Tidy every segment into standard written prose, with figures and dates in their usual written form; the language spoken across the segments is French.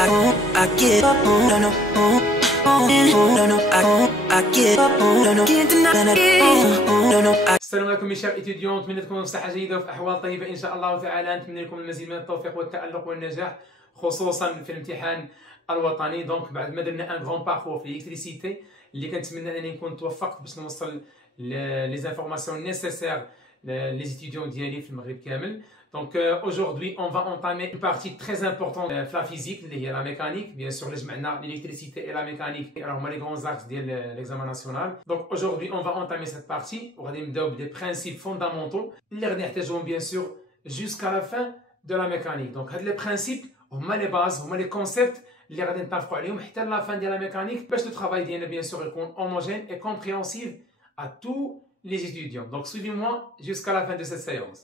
I give up, no, no, no, no, I give up, no, no, can't deny it, no, no. السلام عليكم mes chers étudiants، نتمنى تكونوا في صحة جيدة وفي أحوال طيبة إن شاء الله تعالى. نتمنى لكم المزيد من التوفيق والتألق والنجاح خصوصا في الامتحان الوطني. دونك بعد ما درنا ان غون باركور في الإلكتريسيتي اللي كنتمنى انني نكون توفقت باش نوصل لي زانفورماسيون نيسيسير لي étudiants ديالي في المغرب كامل. Donc aujourd'hui on va entamer une partie très importante في la physique اللي هي la mécanique. Bien sûr اللي جمعنا l'électricité et la mécanique هما les grands axes ديال l'examen national. Donc aujourd'hui on va entamer cette partie وغادي نبداو des principes fondamentaux اللي غادي نحتاجوهم bien sûr jusqu'à la fin de la mécanique. Donc هاد les principes هما les bases هما les concepts اللي غادي نتفقوا عليهم حتى لا fin ديال la mécanique باش le travail ديالنا bien sûr يكون homogène et compréhensible à tous les étudiants. Donc suivez-moi jusqu'à la fin de cette séance.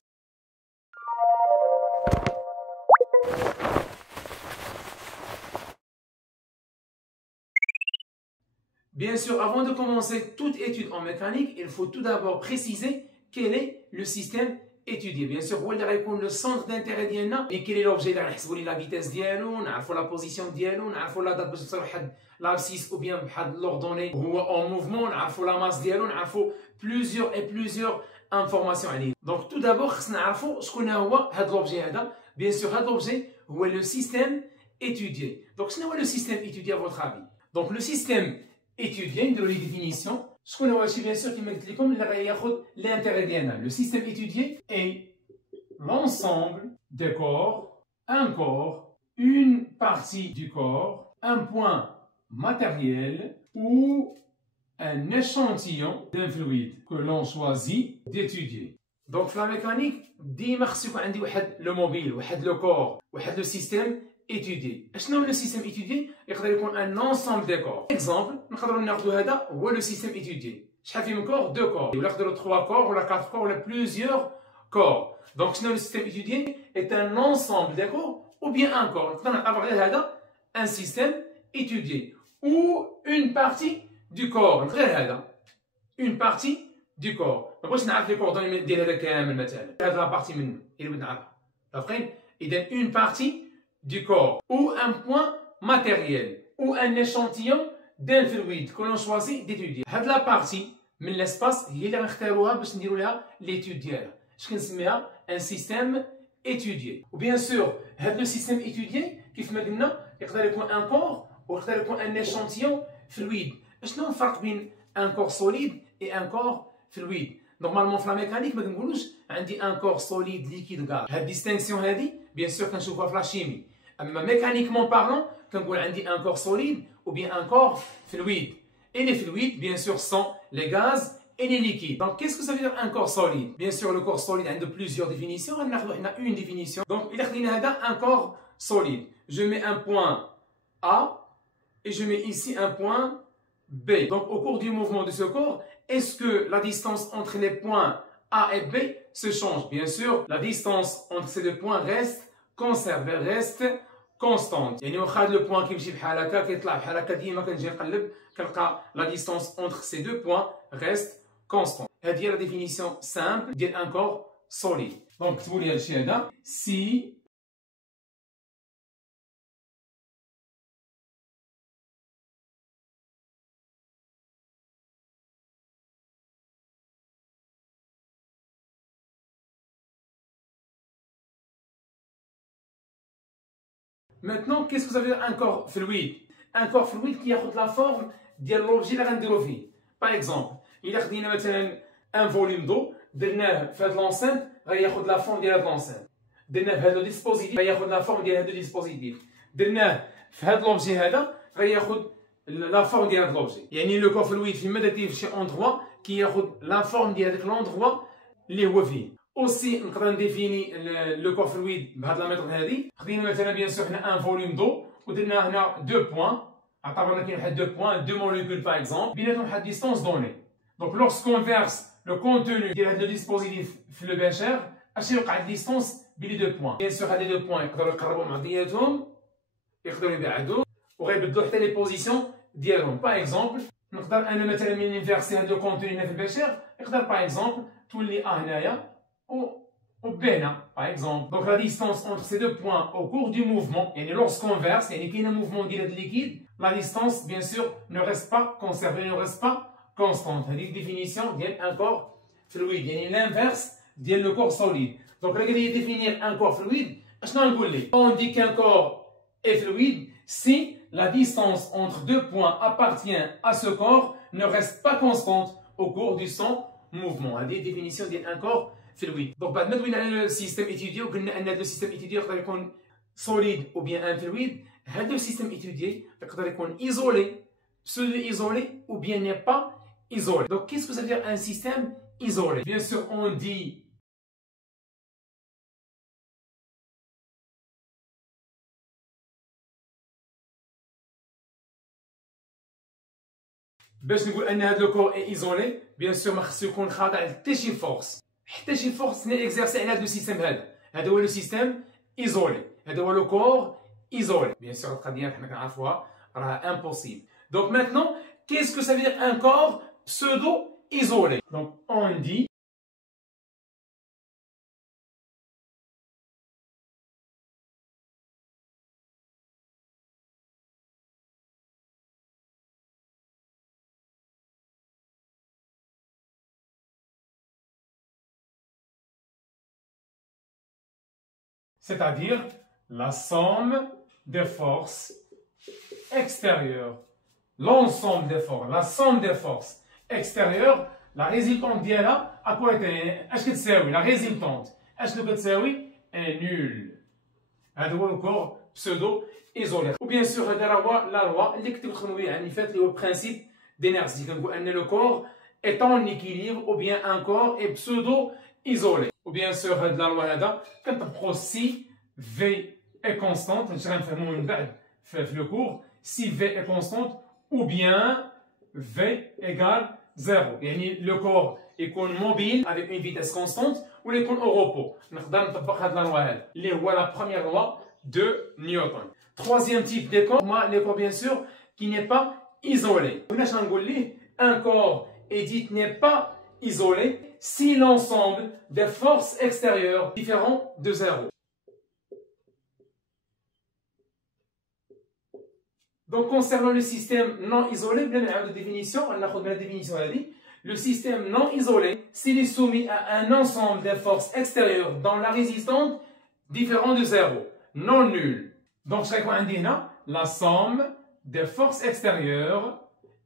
Bien sûr, avant de commencer toute étude en mécanique, il faut tout d'abord préciser quel est le système étudié. Bien sûr, où est le centre d'intérêt ديالنا et quel est l'objet اللي غنحسبوا ليه la vitesse ديالو، نعرفوا la position ديالو، نعرفوا la date باش نوصلوا لواحد l'abscisse ou bien بواحد l'ordonnée هو en mouvement، نعرفوا la masse ديالو، نعرفوا plusieurs informations عليه. Donc tout d'abord خصنا نعرفوا شكون هو هذا l'objet هذا. Bien sûr, هذا l'objet هو le système étudié. Donc شنو هو le système étudié à votre avis? Donc le système étudier, نديرو لي ديفينيسيون. شكون هو هادشي بيان سور كيما قلت لكم اللي غياخذ l'intérêt ديالنا. Le système étudié est l'ensemble des corps, un corps, une partie du corps, un point matériel ou un échantillon d'un fluide que l'on choisit d'étudier. Donc في la mécanique ديما خصو يكون عندي واحد لو موبيل، واحد لو كور، واحد لو سيستيم étudier. شنو هو لو سيستيم étudier؟ يقدر يكون ان ensemble دي كور. اكزومبل نقدروا ناخذوا هذا هو لو سيستيم étudier. شحال فيه من كور؟ دو كور، ولا نقدروا 3 كور ولا 4 كور ولا plusieurs كور. دونك شنو لو سيستيم étudier؟ est un ensemble des corps ou bien un corps. نقدر نعرفوا على هذا un système étudier ou une partie du corps. غير هذا une partie du corps. ما بغيتش نعرف لي كوردوني ديال هذا كامل مثلا. هذا لا بارتي منه اللي بغيت نعرفها. فاهمين؟ اذا une partie du corps ou un point matériel ou un échantillon d'un fluide que l'on choisit d'étudier. هاد لا بارتي من l'espace هي اللي غنختاروها باش نديرو لها l'étude ديالها. اش كنسميها un système étudié. و bien sûr هاد لو système étudié كيف ما قلنا يقدر يكون un corps ويقدر يكون un échantillon fluide. شنو الفرق بين un corps solide et un corps fluide؟ نورمالمون في لا ميكانيك ما كنقولوش عندي ان كور سوليد ليكيد غاز. هاد ديستينكسيون هادي بيان سور كنشوفوها في لا شيمي. اما ميكانيكمون بارلون كنقول عندي ان كور سوليد ou bien un corps fluide. Et les fluides bien sûr sont les gaz et les liquides. Donc qu'est-ce que ça veut dire un corps solide? Bien sûr le corps solide a plusieurs définitions. On a une définition. Donc il a هذا un corps solide. Je mets un point A et je mets ici un point B. Donc au cours du mouvement de ce corps, est-ce que la distance entre les points A et B se change? Bien sûr, la distance entre ces deux points reste conservée, reste constante. يعني واخا هذا لو بوين كيمشي بحال هكا كيطلع بحال هكا ديما كنجي نقلب كنلقى la distance entre ces deux points reste constante. هذه هي la définition simple ديال un corps solide. Donc كتبوا لي هادشي هذا si Maintenant, qu'est-ce que ça veut dire un corps fluide? Un corps fluide qui a la forme de l'objet اللي غنديرو فيه. Par exemple, إلا خدينا مثلا un volume d'eau درناه في هاد l'enceinte غياخد la forme ديال هاد l'enceinte. درناه في هاد le dispositif غياخد la forme ديال هاد le dispositif. درناه في هاد l'objet هذا غياخد la forme ديال هاد l'objet. يعني le corps fluide فيما درتيه في شي endroit كياخد la forme ديال هذاك l'endroit اللي هو فيه. aussi نقدر نديفيني لو كور فلويد بهاد لا ميثود هادي. خدينا مثلا بيان سور حنا ان فوليوم دو ودرنا هنا دو بوين، اعتبرنا كاين واحد دو بوين دو موليكول باغ اكزومبل بيناتهم واحد ديستونس دوني. دونك لورسكون فيرس لو كونتوني ديال هاد لو ديسبوزيتيف في لو بيشير اش يوقع الديستونس بين لي دو بوين. بيان سور هاد لي دو بوين يقدروا يقربوا مع بعضياتهم يقدروا يبعدوا وغيبدلوا حتى لي بوزيسيون ديالهم. باغ اكزومبل نقدر انا مثلا من انفيرسي هاد لو كونتوني هنا في البيشير يقدر باغ اكزومبل تولي ا هنايا و par exemple, donc la distance entre ces deux points au cours du mouvement, et lorsqu'on verse, il y a un mouvement direct liquide, la distance, bien sûr, ne reste pas conservée, ne reste pas constante. C'est une définition d'un corps fluide, il y a l'inverse du corps solide. Donc, là, définir un corps fluide, on dit qu'un corps est fluide si la distance entre deux points appartient à ce corps ne reste pas constante au cours du son mouvement. C'est une définition d'un corps fluide. Donc, بعد ما دوينا على السيستم étudié وقلنا ان هذا السيستم étudié يقدر يكون solide ou bien un fluide. هذا السيستم étudié يقدر يكون isolé, pseudo-isolé ou bien n'est pas isolé. Donc, qu'est-ce que ça veut dire un système isolé? Bien sûr, on dit باش نقول ان هذا الكور اي ايزولي بيان سور ما خصو يكون خاضع لحتى شي فورس، حتى شي فورس ني اكزيرسي على هذا السيستم هذا هو لو سيستم ايزولي، هذا هو لو كور ايزولي. بيان سور القضيه حنا كنعرفوها راها امبوسيبل. دونك مانتنون كيسكو سا فيدير ان كور pseudo isolé. Donc on dit c'est-à-dire la somme des forces extérieures. L'ensemble des forces, la somme des forces extérieures, la résultante ديالها à quoi est اش كتساوي la résultante اشنو كتساوي un nul. هذا هو الكور pseudo isolé. Ou bien sûr هذا راه la loi اللي كنت نخدموا بها العام اللي فات اللي هو principe d'énergie. كنقول ان le corps est en équilibre ou bien un corps est pseudo isolé. Ou bien sûr هاد la loi هذا كنطبقوا si V est constante هادشي غنفهموه من بعد في le cours. Si V est constante ou bien V égale 0. يعني le corps يكون mobile avec une vitesse constante ou يكون au repos. نقدر نطبق هاد la loi هاد اللي هو la première loi de Newton. Troisième type de corps, les corps bien sûr qui n'est pas isolé. Un corps est dit n'est pas isolé si l'ensemble des forces extérieures différent de 0. Donc concernant le système non isolé, bien la définition, on a la définition le système non isolé, s'il est soumis à un ensemble des forces extérieures dans la résistance différent de 0, non nul. Donc je vais la somme des forces extérieures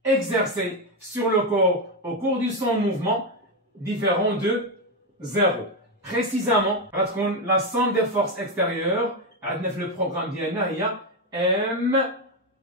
exercées sur le corps au cours du son mouvement différent de 0. Précisément, la somme des forces extérieures, le programme il y a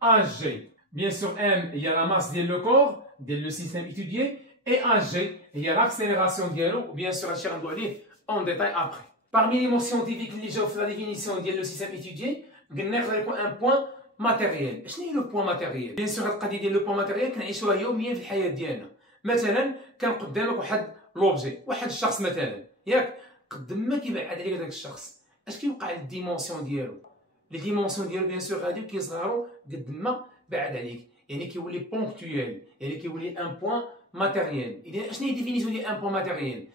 MAG. Bien sûr, M, il y a la masse de le corps, le système étudié, et AG, il y a l'accélération ou bien sûr, on doit lire en détail après. Parmi les mots scientifiques اللي جاوا في la définition ديال le système étudié, قلنا يقدر يكون un point matériel. شنو هي لو بوان ماتيريال؟ بيان سور هاد القضيه ديال لو بوان ماتيريال كنعيشوها يوميا في الحياه ديالنا. مثلا كان قدامك واحد لوبجي، واحد الشخص مثلا، ياك قد ما كيبعد عليك هذاك الشخص، اش كيوقع للديمونسيون ديالو؟ لي ديمونسيون ديالو بيان سور غاديو كيصغروا قد ما بعد عليك، يعني كيولي بونكتويل، يعني كيولي ان بوان matériel. إذا شنو هي الديفينيسيون ديال ان بوان ماتيريال؟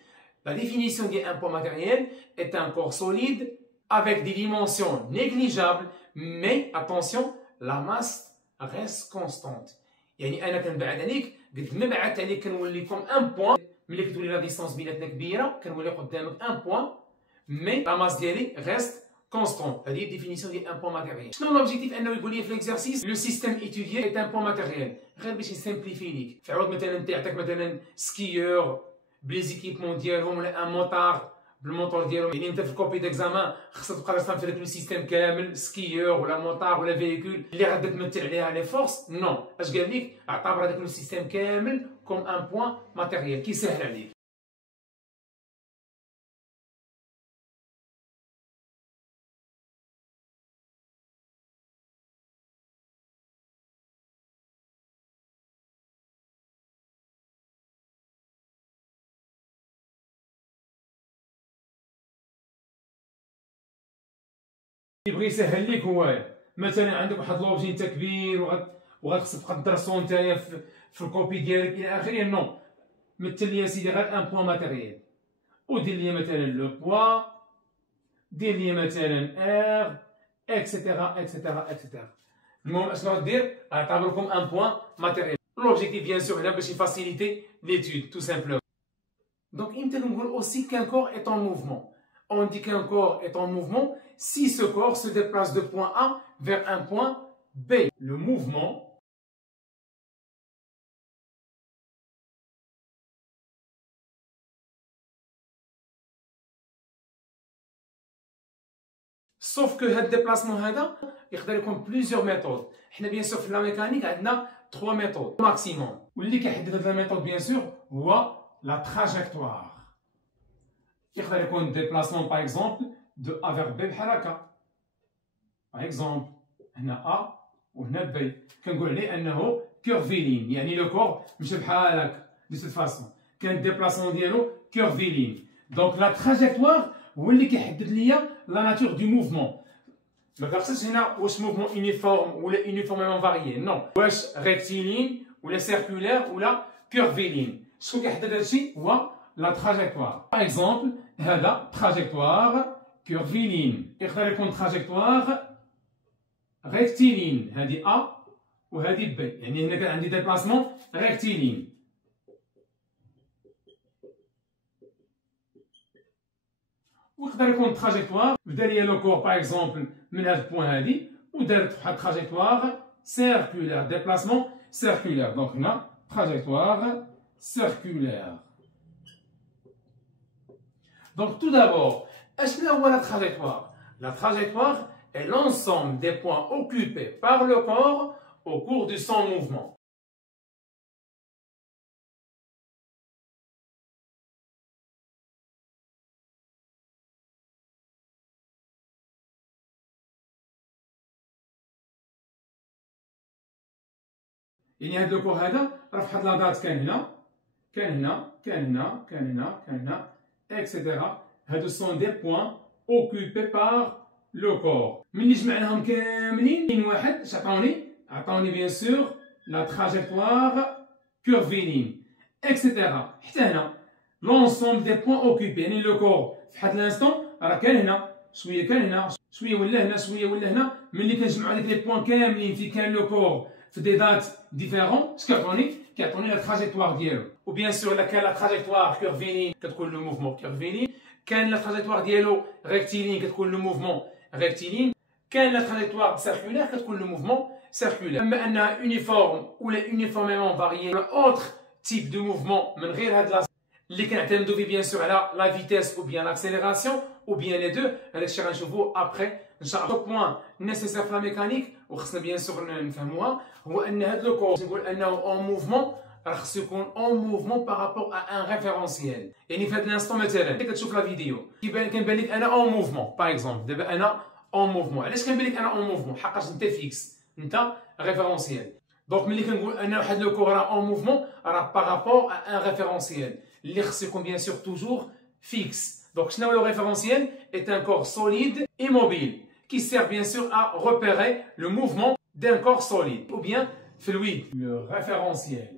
La définition d'un point matériel est un corps solide avec des dimensions négligeables, mais attention, la masse reste constante. يعني أنا كنبعد عليك قد ما بعدت عليك كنولي كوم ان بوان، ملي كتولي لا ديستونس بيناتنا كبيرة كنولي قدامك ان بوان، مي لا ماس ديالي ريست كونستون. هذه هي الديفينيسيون ديال ان بوان ماتيريال. شنو لوبجيكتيف انه يقول لي في ليكزارسيس لو سيستيم ايتوديي est un point matériel، غير باش يسامبليفي ليك. في عوض مثلا انت يعطيك مثلا سكيور بليزيكيبمون ديالهم ولا ان موطار بالموتور ديالهم، يعني انت في الكوبي ديكزامان خصك تبقى راسم في داك لو سيستيم كامل، سكيور ولا موطار ولا فييكول اللي غادي تمثل عليها لي فورس. نو، اش قال لك؟ اعتبر هذاك لو سيستيم كامل كوم ان بوان ماتيريال كيسهل عليك. يبغي يسهل لك هو مثلا عندك واحد لوبجي انت كبير وغتخصك تبقى تدرسو نتايا في الكوبي ديالك الى اخره. نو، مثل لي سيدي غير ان بوان ماتيريال. ودير لي مثلا لو بوا، دير لي مثلا ار اكسيتيرا اكسيتيرا اكسيتيرا. المهم اشنو غدير؟ غنعتبر لكم ان بوان ماتيريال. لوبجيكتيف بيان سور هنا باش يفاسيليتي ليتود tout simplement. Donc يمكن نقول aussi qu'un corps est en mouvement. On dit qu'un corps est en mouvement si ce corps se déplace de point A vers un point B. Le mouvement sauf que هاد الديبلاسمون هذا يقدر يكون بليزيور ميثود. حنا بيان سور في لا ميكانيك عندنا 3 ميثود ماكسيموم، واللي كيحدد هاد الميثود بيان سور هو لا تراجيكتوار. يقدر يكون ديبلاسمون باغ اكزومبل دو ا فيغ بي بحال هكا. باغ اكزومبل هنا ا وهنا بي، كنقول عليه انه كورفيلين، يعني لو كور مشى بحال هكا دو سيت فاسون، كان الديبلاسمون ديالو كورفيلين. دونك لا تراجيكتوار هو اللي كيحدد ليا لا ناتور دو موفمون. ما كنقصدش هنا واش موفمون يونيفورم ولا يونيفورميمون فاريي، نو، واش ريكتيلين ولا سيركولير ولا كورفيلين. شكون كيحدد هادشي؟ هو لا تراجيكتوار. باغ اكزومبل هذا تراجيكتوار كورفيلين، يقدر يكون تراجيكتوار ريكتيلين، هذه ا وهذه بي، يعني هنا كان عندي ديبلاسمون ريكتيلين. ويقدر يكون تراجيكتوار بدا ليا لو كور باغ اكزومبل من هاد البوان هادي ودارت واحد تراجيكتوار سيركولير، ديبلاسمون سيركولير. دونك هنا تراجيكتوار سيركولير. Donc tout d'abord, اشنو هو la trajectoire? La trajectoire est l'ensemble des points occupés par le corps au cours de son mouvement. يعني هاد لو كور هذا راه فواحد لا دات كان هنا كان هنا كان هنا كان هنا كان هنا اكسيتيرا. هادو سون دي بوان اوكوبي بار لو كور. ملي جمعناهم كاملين واحد اش عطاوني؟ عطاوني بيان سور لا تراجيكتوار كورفيلين اكسيتيرا. حتى هنا لونسومبل دي بوان اوكوبي، يعني لو كور في واحد لانستون راه كان هنا شويه، كان هنا شويه ولا هنا شويه ولا هنا. ملي كنجمعوا هذيك لي بوان كاملين في كان لو كور في دي دات ديفيرون، اش كيعطوني؟ كيعطوني لا تراجيكتوار ديالو. وبيان سور الا كان لا تراجيكتوار كورفيلين كتكون لو موفمون كورفيلين، كان لا تراجيكتوار ديالو ريكتيلين كتكون لو موفمون ريكتيلين، كان لا تراجيكتوار سيركولير كتكون لو موفمون سيركولير. اما انها يونيفورم ولا يونيفورميمون فاريي ولا اوتر تيب دو موفمون من غير هاد اللي كنعتمدو فيه بيان سور على لا فيتيس او بيان لاكسيليراسيون او بيان لي دو. هذاك الشيء غنشوفو ابخي ان شاء الله. بوان نيسيسير في لا ميكانيك وخصنا بيان سور نفهموها، هو ان هاد لو كور نقول انه اون موفمون راه خصو يكون اون موفمون بارابور ا ان ريفيرونسيال. يعني في هاد الانستون مثلا ملي كتشوف لا فيديو كيبان لك انا اون موفمون باغ اكزومبل. دابا انا اون موفمون، علاش كنبان لك انا اون موفمون؟ حقاش انت فيكس، انت ريفيرونسيال. دونك ملي كنقول ان واحد لو كور راه اون موفمون راه بارابور ا ان ريفيرونسيال اللي خصو يكون بيان سور توجور فيكس. Donc, le référentiel est un corps solide et mobile qui sert bien sûr à repérer le mouvement d'un corps solide ou bien fluide. Le référentiel.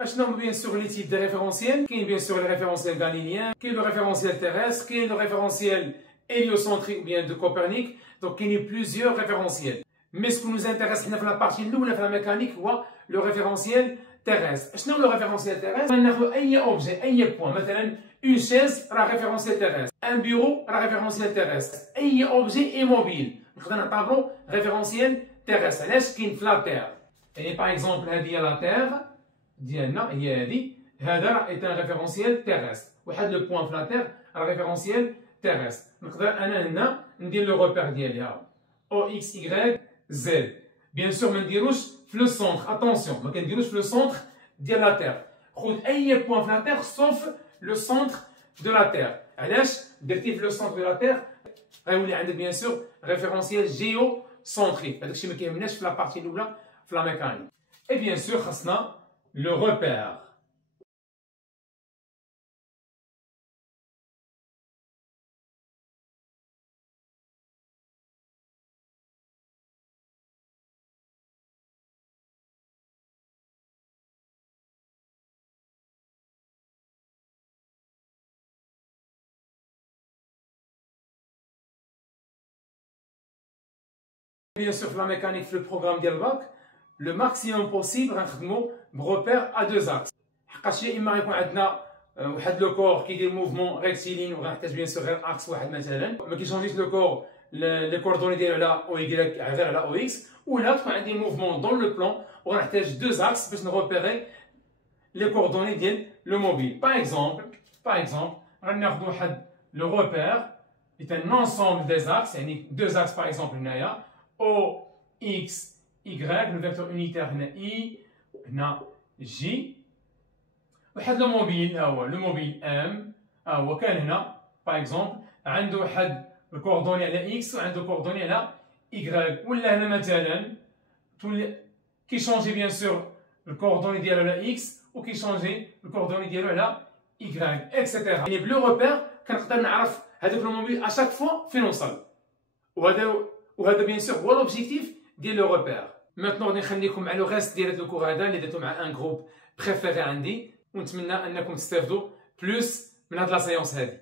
اشنو bien sûr les types de référentiels. كاين bien sûr le référentiel galiléen, كاين le référentiel terrestre, كاين le référentiel héliocentrique ou bien de Copernic. Donc il y a plusieurs référentiels. Mais ce qui nous intéresse dans la partie de la mécanique, c'est le référentiel terrestre. Quel est le référentiel terrestre? On a un objet, un point. Maintenant, une chaise, c'est le référentiel terrestre. Un bureau, c'est le référentiel terrestre. Un objet immobile. On a un référentiel terrestre. Est-ce qu'il y a la Terre? Et par exemple, la Terre, هذا est un référentiel terrestre. واحد le point في la Terre, un référentiel terrestre. نقدر انا هنا ندير لو روبير ديالي او اكس واي زد. بيان سور ما نديروش في لو سونتر، اتونسيون ما كنديروش في لو سونتر ديال لا تير. خذ اي بوان في لا تير سوف لو سونتر دو لا تير. علاش درتي في لو سونتر دو لا تير؟ غيولي عندك بيان سور ريفيرونسيال جيو سونتريك. هذاك الشيء ما كيهمناش في لا بارتي الاولى في لا ميكانيك. اي بيان سور خاصنا لو روبير. Bien sûr, في la mécanique, في le programme ديال الباك le maximum possible غنخدموا بريبير à deux axes. حقاش يا اما غيكون عندنا واحد لو كور كيدير موفمون ريكتيلين وغنحتاج بيان سور غير اكس واحد مثلا ما كيشونجيش لو كور لي كوردوني ديالو على او واي غير على او اكس، ولا تكون عندي موفمون دون لو بلان وغنحتاج دو اكس باش نروبيري لي كوردوني ديال لو موبيل. باغ اكزومبل غناخذ واحد لو روبير est un ensemble des axes, يعني deux axes par exemple هنايا O X Y le vecteur unitaire هنا I هنا J. واحد لو موبيل هو لو موبيل ام هو كان هنا باغ اكزومبل عنده واحد الكوردوني على اكس وعنده كوردوني على ايكغيك، ولا هنا مثلا كيشونجي بيان سور الكوردوني ديالو على اكس وكيشونجي الكوردوني ديالو على ايكغيك اكسيتيرا. يعني بلو روبير كنقدر نعرف هذوك لو موبيل اشاك فوا فين وصل، وهذا بيان سور هو لوبجيكتيف ديال لو روبير. ماتنو غادي نخليكم مع لو ريست ديال هذا الكور هذا اللي درتو مع ان جروب بريفيري عندي، ونتمنى انكم تستافدوا بلوس من هاد لا سيونس هادي.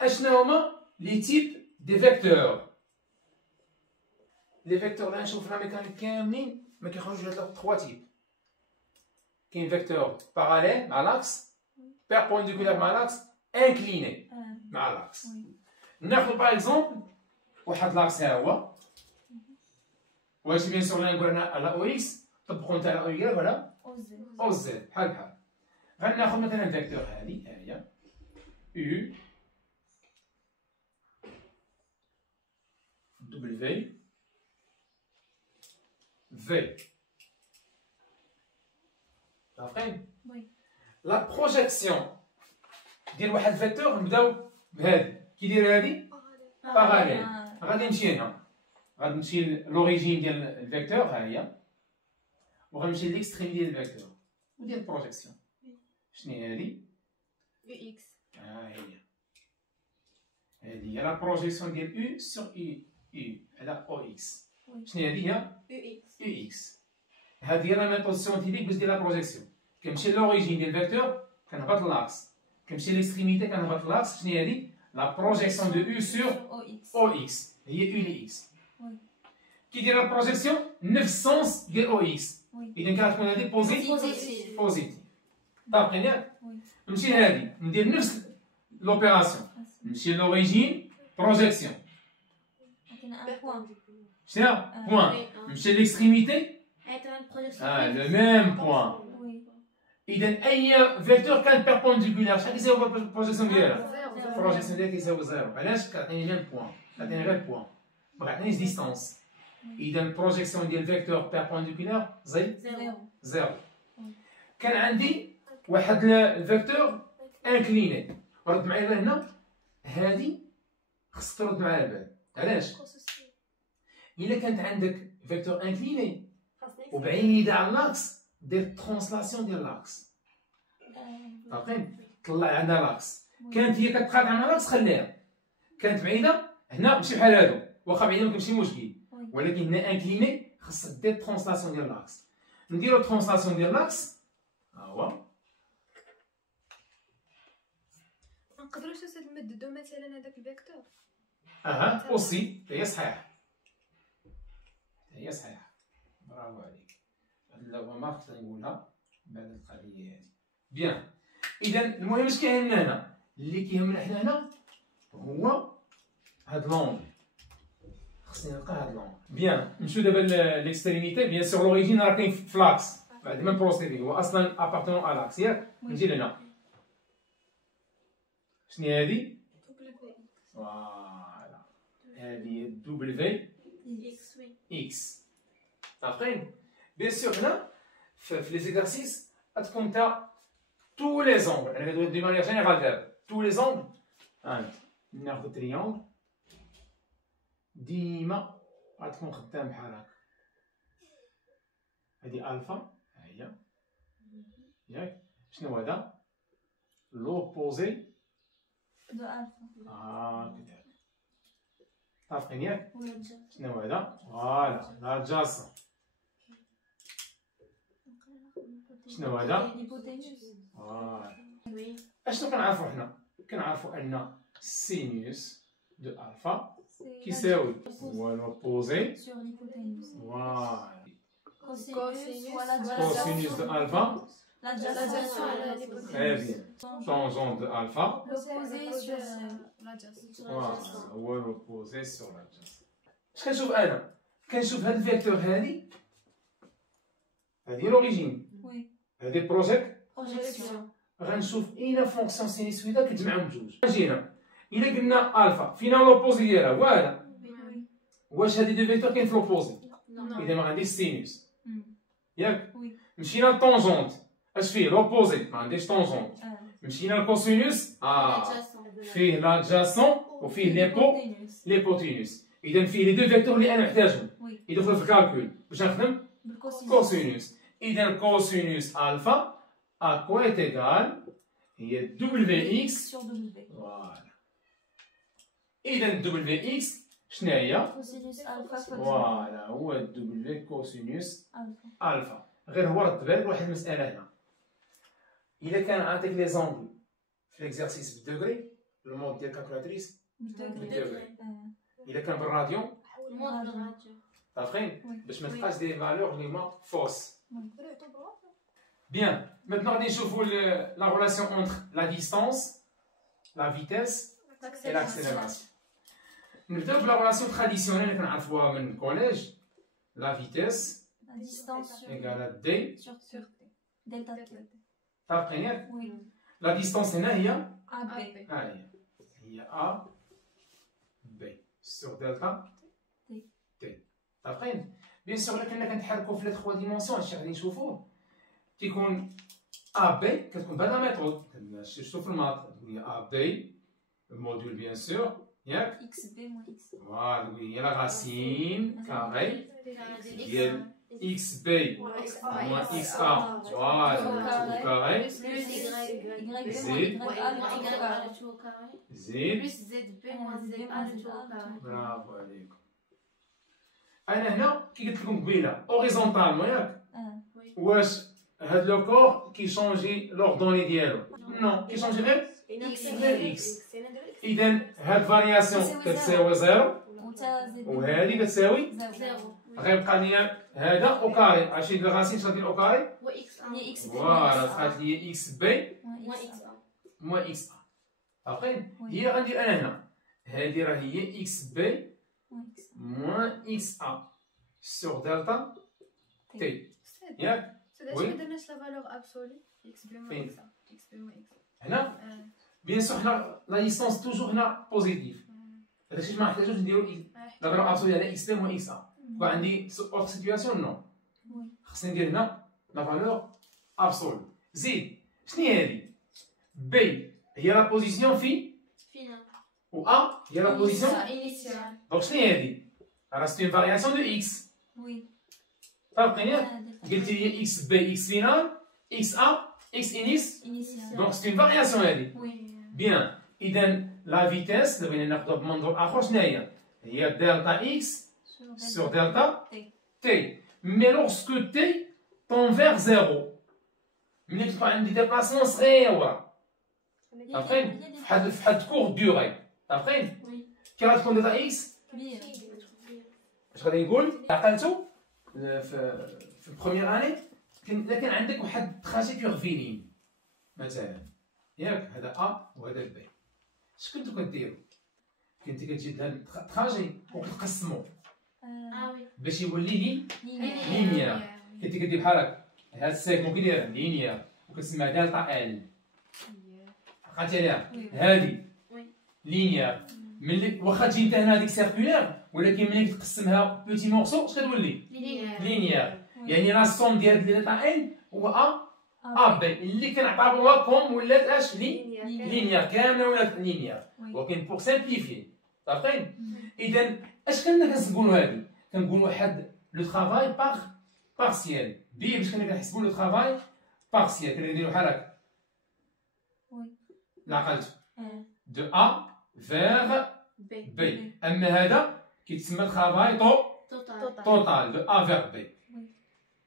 اشنا هما لي تيب دي فيكتور؟ لي فيكتور اللي غنشوفو في لا ميكانيك كاملين ما كيخرجوش هاد 3 تيب. كاين فيكتور باراليل مع لاكس، بيربونديكولار مع لاكس، انكليني مع لاكس. ناخذ باغ اكزومبل واحد لاكس ها هو، واش بيان سور نقول انا على او اكس طبقوا نتا على او يكال ولا او زد بحال غناخذ مثلا فيكتور هادي ها هي يو دبليو في عارفين لا بروجيكسيون ديال واحد الفيكتور نبداو بهادي كيدير هادي باراليل. غادي نمشي هنا، غادي نمشي لوريجين ديال الفيكتور ها هي، وغنمشي ليكستريم ديال الفيكتور وديال البروجيكسيون. شنو هي هادي؟ يو اكس. ها هي هادي هي لا بروجيكسيون ديال يو سور يو على او اكس. شنو هادي هي؟ يو اكس. هادي هي لا ميثود سيونتيفيك باش دير لا بروجيكسيون. كنمشي لوريجين ديال الفيكتور كنهبط لاكس، كنمشي ليكستريميتي كنهبط لاكس. شنو هي هادي؟ La projection de U sur OX. هي U لX. كي داير la projection نفس السونس ديال OX. إذا كتكون هذه بوزيتيف. طابقين ياك؟ نمشي لهادي ندير نفس لوبيراسيون، نمشي لوريجين بروجيكسيون. شنو؟ بوان. نمشي ليكستريميتي لو ميم بوان. إذا أي فيكتور كان بيربونديكولار شحال كيساوي البروجيكسيون ديالها؟ البروجيكسيون ديالها كيساوي زيرو. علاش؟ كتعطيني ميم بوان، كتعطيني غير بوان، ما كتعطينيش ديستونس. إذا البروجيكسيون ديال فيكتور بيربونديكولار زيرو. كان عندي واحد الفيكتور انكليني، رد معايا لهنا، هادي خصك ترد معايا البال. علاش؟ إلا كانت عندك فيكتور انكليني وبعيدة على لاكس دير ترونسلاسيون ديال لاكس. عارفين؟ طلع عندها لاكس. كانت هي كتقاطع مع لاكس خليها، كانت بعيده هنا ماشي بحال هادو، واخا بعيده ما كيمشي مشكل، ولكن هنا انكليني خاصك دير ترونسلاسيون ديال لاكس. نديرو ترونسلاسيون ديال لاكس ها هو. نقدروش نمددو مثلا هذاك الفيكتور. اوسي هي صحيحه، هي صحيحه، برافو عليك. هاد لا مارك اللي نقولها بعد القضيه هادي. بيان. اذا المهم اش كاين هنا؟ اللي كيهمنا حنا هنا هو هاد لونغ، خصني نلقى هاد لونغ. بيان. نمشيو دابا ليكستريميتي. بيان سور لوريجين راه كاين في لاكس بعد ما بروسيدي، هو اصلا ابارتونون ا لاكس ياك. نجي لهنا، شنو هادي؟ فوالا هادي دبليو اكس. عارفين؟ بيان سور هنا في لي زيكزارسيس غتكون نتا tous les angles. Elle va de manière générale tous les angles. ناخذ تريونغل ديما غتكون خدام بحال هكا. هادي الفا ها هي ياك. شنو هذا؟ لوبوزي دو الفا. كذا عارفين ياك؟ شنو هذا؟ فوالا لا جاسة. شنو هذا؟ ليبوتينوس. فوالا. وي اشنو كنعرفو حنا؟ كنعرفو ان سينوس دو الفا كيساوي هو لوبوزي Sur l'hypoténuse. فوالا Cosinus ولا كوسينوس دو الفا l'adjacent à la très l'hypoténuse. bien tangente de alpha L'opposé sur l'adjacent. فوالا هو لوبوزي سور لاجاس. اش كنشوف انا؟ كنشوف هاد الفيكتور هادي هادي لوريجين oui. هادي بروجيكت Projection. غنشوف اين فونكسيون سينيسويدا كتجمعهم بجوج. جينا الا قلنا الفا فينا لوبوزي ديالها هو هذا Oui. واش هادي دو فيكتور كاين في لوبوزي نو اذا ما عنديش سينوس Mm. ياك Oui. مشينا للطونجونت اش فيه لوبوزي ما عنديش طونجونت Ah. مشينا للكوسينوس فيه لادجاسون وفيه L'hypoténuse. ليبوتينوس اذا فيه لي دو فيكتور اللي انا محتاجهم Oui. يدخلوا في الكالكول باش نخدم بالcosinus. كوسينوس اذا كوسينوس الفا ا كوا ايت ايغال هي دبليو اكس Sur W. فوالا اذا دبليو اكس شنو هي Cosinus alpha fois فوالا هو دبليو كوسينوس alpha. الفا. غير هو رد بالك واحد المساله هنا اذا كان عطيك لي زونغل في ليكزارسيس بالدوغري المود ديال كالكولاتريس بالدوغري اذا كان بالراديون عارفين باش ما تبقاش دي فالور اللي هما فوس. بيان ميتنون غادي نشوفوا لا ريلاسيون اونتر لا ديستانس لا فيتيس اي لاكسيليراسيون. نبداو بلا ريلاسيون تراديسيونيل اللي كنعرفوها من الكوليج لا فيتيس La distance sur ايكال دي sur delta T. طابقين ياك Oui. لا ديستانس هنا هي AB. ها هي ا بي سور دلتا تي طابقين. بيان سور الا كنا كنتحركوا في لي 3 ديمونسيون هادشي غادي نشوفوه تيكون ا بي كتكون بهذا ميثود شفتو في الماط هي ا بي الموديول بيان سور ياك XB moins X. فوالا هي لا راسين كاري ديال اكس بي موان اكس ا فوالا كاري Y B زيد. moins YA le زيد برافو عليكم. انا هنا كي قلت لكم قبيله اوريزونتالمون ياك واش هاد لو كور كيشونجي لوردوني ديالو نو كيشونجي غير اكس. اذا هاد فارياسيون كتساوي زيرو وهادي كتساوي غيبقى ليا هذا او كاري عرفتي دو راسين شادي او كاري فوالا بقات ليا اكس بي موان اكس ا. عارفين هي غندير انا هنا هادي راه هي اكس بي موان اكس ا سور دلتا تي ياك علاش ما درناش لا فالور ابسولي اكس بي موان اكس اكس بي موان اكس هنا بيان سور حنا لا ديستونس توجور هنا بوزيتيف هادشي ما نحتاجوش نديرو لا فالور ابسولي على اكس بي موان اكس ا. وعندي اوتر سيتوياسيون نو خصني ندير هنا لا فالور ابسولي. زيد شنو هي هادي بي هي لا بوزيسيون في و ا هي لا بوزيسيون دونك شنو هي هادي راه سي اون فارياسيون دو اكس Oui. طابقين ياك قلتي لي اكس بي اكس فينال اكس ا اكس انيس Initial. دونك سي اون فارياسيون هادي. Oui. بيان اذا لا فيتيس اللي بغينا ناخذها بمنظور اخر شنو هي هي دلتا اكس sur delta t. Mais lorsque t tend vers 0, ملي كتكون عندي ديبلاسمون صغيره عارفين في حد كور ديوغي عارفين كي غتكون دلتا اكس Clear. اش غادي نقول عقلتو في البروميير اني الا كان عندك واحد تراجي كورفيلين مثلا ياك هذا ا وهذا بي اش كنتو كديروا كنتي كتجي هاد التراجي وكتقسمو باش يولي لي لينيير كنتي كدير بحال هكا هاد السيكمون كيدير لينيير وكتسمى دلتا ال عقلتي عليها هادي لينيير ملي واخا تجي انت هنا هاديك سيركولير ولكن ملي كتقسمها بوتي مورسو اش كتولي لينيير يعني لا سوم ديال دلتا ال هو ا بي اللي كنعتبروها كوم ولات اش لينيير كامله ولات لينيير ولكن بوغ سامبليفي عارفين. اذا اش كنا كنقولوا هادي كنقولوا واحد لو ترافاي بارسيال بي باش كنا كنحسبوا لو ترافاي بارسيال كنا نديرو بحال هكا عقلت دو ا فيغ بي. اما هذا كيتسمى ترافاي توتال دو ا فيغ بي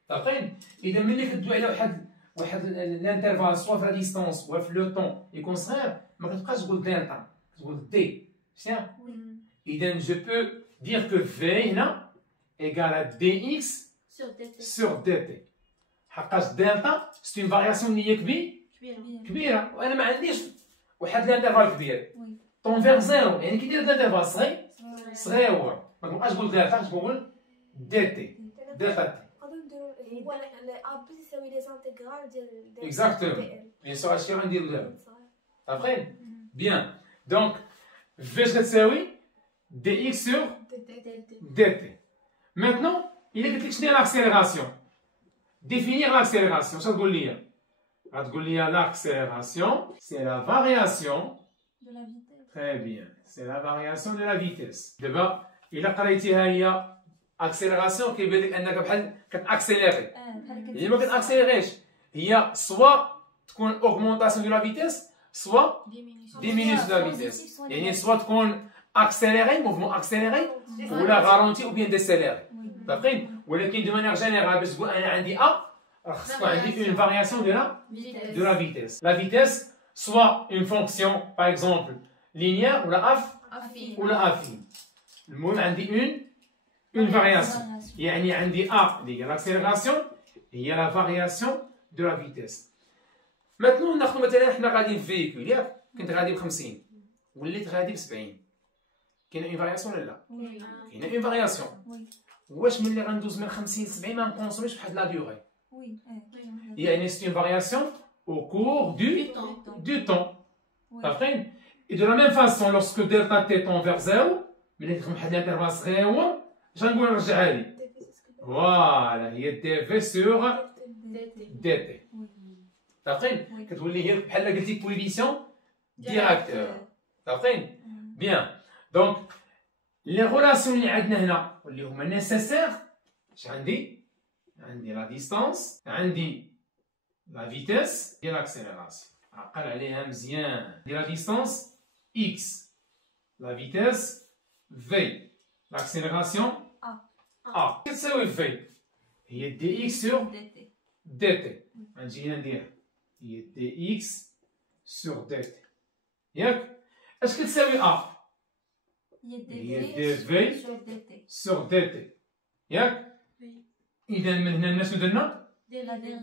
عارفين. اذا ملي كدوي على واحد الانترفال سوا في لا ديستونس ولا في لو طون يكون صغير ما كتبقاش تقول دلتا تقول دي فهمتي اذا جو بو دير كو في هنا ايكال دي اكس سور دي تي حقاش دلتا سي اون فارياسيون اللي هي كبيره وانا ما عنديش واحد الانترفال كبير طون فيغ زيرو يعني كي دير الانترفال صغير ما تبقاش تقول دلتا تقول دي تي دلتا تي هو ا بي يساوي لي زانتيغرال ديال Exactement. Bien sûr, هادشي غنديرو دابا. صافين؟ بيان. دونك فاش غتساوي دي اكس سور دي تي. مانتنون إلا قلت لك شنو هي لاكسيليراسيون؟ ديفينيغ لاكسيليراسيون، اش غتقول لي؟ غتقول لي لاكسيليراسيون سي لا فارياسيون تري بيان، سي لا فارياسيون دو لا فيتيس. دابا إلا قريتيها هي اكسيليراسيون كيبان لك انك بحال كتاكسيليري. هي ما كتاكسيليريش، هي سوا تكون اوغمونطاسيون دو لا فيتيس سوا ديمينيسيون دو لا فيتيس. يعني سوا تكون اكسيليري موفمون اكسيليري ولا غارونتي او بيان ديسيليري. فاهمين؟ ولكن دو مانيير جينيرال باش تقول انا عندي خص تكون عندي اون فارياسيون دو لا فيتيس. لا فيتيس سوا اون فونكسيون باغ اكزومبل لينيير ولا افين. المهم عندي اون فارياسيون، يعني عندي اللي هي لاكسيليراسيون هي لا فارياسيون دو لا فيتيس. ماتنون ناخذ مثلا حنا غاديين في فيكول ياك كنت غادي ب 50 وليت غادي ب 70، كاينه اون فارياسيون ولا لا؟ كاينه اون فارياسيون. واش ملي غندوز من 50 ل 70 ما نكونسوميش بواحد لا ديوغي؟ يعني سي اون فارياسيون au cours du temps. فاهمين؟ Et de la même façon lorsque delta t tend vers 0 ملي تخدم واحد الانترفال صغير هو اش غنقول نرجعها لي؟ فوالا هي دي في سور دي تي. فاهمين؟ كتولي هي بحال قلتي كويفيسيون ديراكتور. فاهمين؟ بيان. دونك لي غولاسيون اللي عندنا هنا واللي هما نيسيسير اش عندي؟ عندي لا ديستانس، عندي لا فيتيس ديال لاكسيليراسيون. عقل عليها مزيان. ديال لا ديستانس x، لا فيتيس v، لاكسيليراسيون a. كتساوي v هي دي اكس سور دي تي. غنجي هنا نديرها هي دي اكس سور دي تي ياك. اش كتساوي a؟ هي دي في سور دي تي ياك. اذا من هنا الناس شنو درنا؟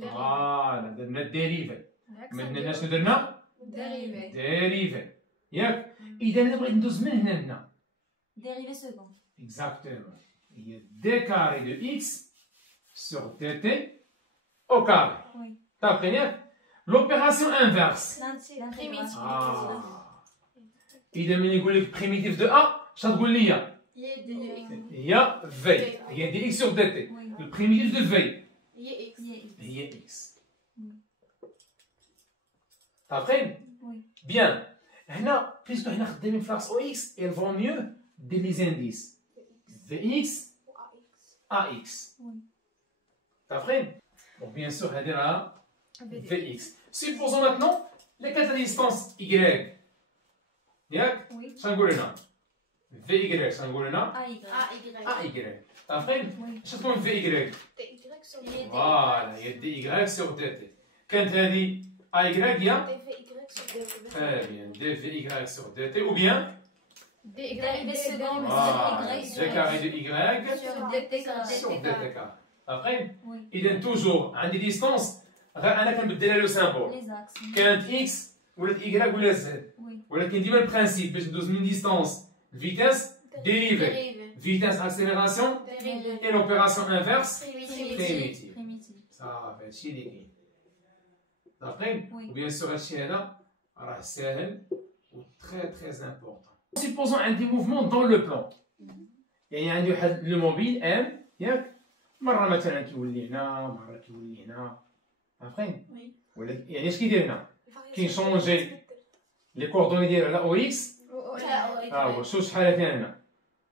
فوالا درنا الديريفي. من هنا شنو درنا؟ ديريفي ياك. اذا انا بغيت ندوز من هنا لهنا Dérivé second. Exactement. Il y a d carré de x sur dt au carré. Oui. T'as compris? L'opération inverse. Primitif. إذا من يقول لك primitif de a شنو تقول لي؟ هي v. هي dx sur dt. Le primitif de v هي x. T'as compris? Oui. Bien. هنا puisque هنا خدامين في l'axe OX, il vaut mieux des les indices Vx AX. T'as compris? Bon, bien sûr, on va Vx. Supposons maintenant les quatre distances Y. Yak? Oui. Ça nous donne Vy, ça nous donne AY. AY. T'as compris? Oui. Je te donne Vy. Voilà, il y a dy sur dt. Quand tu as dit AY, il y a très bien, dvy sur dt ou bien Dérivé second. d carré de y sur dt carré. Après, il donne toujours عندي distance انا كنبدل لها لو سامبول. Les axes. كانت x ولات y ولا z. Oui. ولكن ديما البرانسيب باش ندوز من ديستانس فيتاس ديريفي فيتاس اكسيليراسيون et l'opération inverse primitive. صافي هادشي اللي كاين. داخلين؟ وبيان سور هادشي هذا راه ساهل و تري تري امبورطون. سيبوزون عندي موفمون دون لو بلان. يعني عندي واحد لو موبيل ام ياك مره مثلا كيولي هنا مره كيولي هنا. عارفين؟ ولا يعني اش كيدير هنا؟ كيشونجي لي كوردوني ديالو على او اكس. هو شوف شحال كان هنا.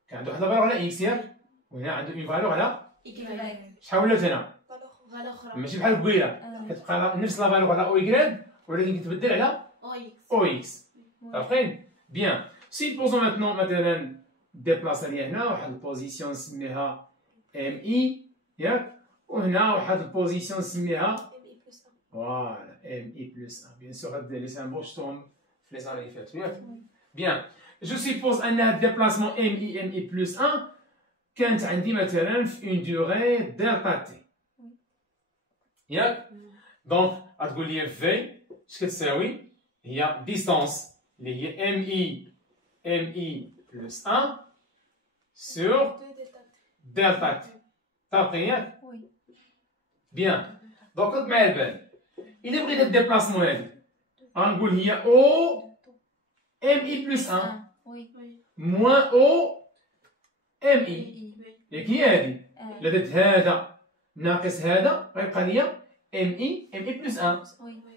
كان عنده واحد الفالور على اكس ياك وهنا عنده اون فالور على شحال ولات هنا؟ ماشي بحال قبيله كتبقى نفس لا فالور على او ايكغيك ولكن كتبدل على او اكس. عارفين؟ بيان. سيبوزون ماتنون مثلا ديبلاصا ليا هنا واحد البوزيسيون نسميها ام اي ياك وهنا واحد البوزيسيون نسميها Voilà, MI plus 1. Bien sûr, les symboles sont les années faites. Bien. Je suppose un déplacement MI plus 1 كانت عندي مثلا في une durée delta t. ياك؟ دونك غتقول لي في اش كتساوي؟ هي ديستانس اللي هي MI plus 1 sur delta t. تعرفين ياك؟ بيان. دونك رد معايا البال. إلا بغيت هاد الديبلاسمون هادي غنقول هي O MI plus 1 moins O MI. ياك هي هادي. إلا درت هذا ناقص هذا غيبقى ليا MI plus 1.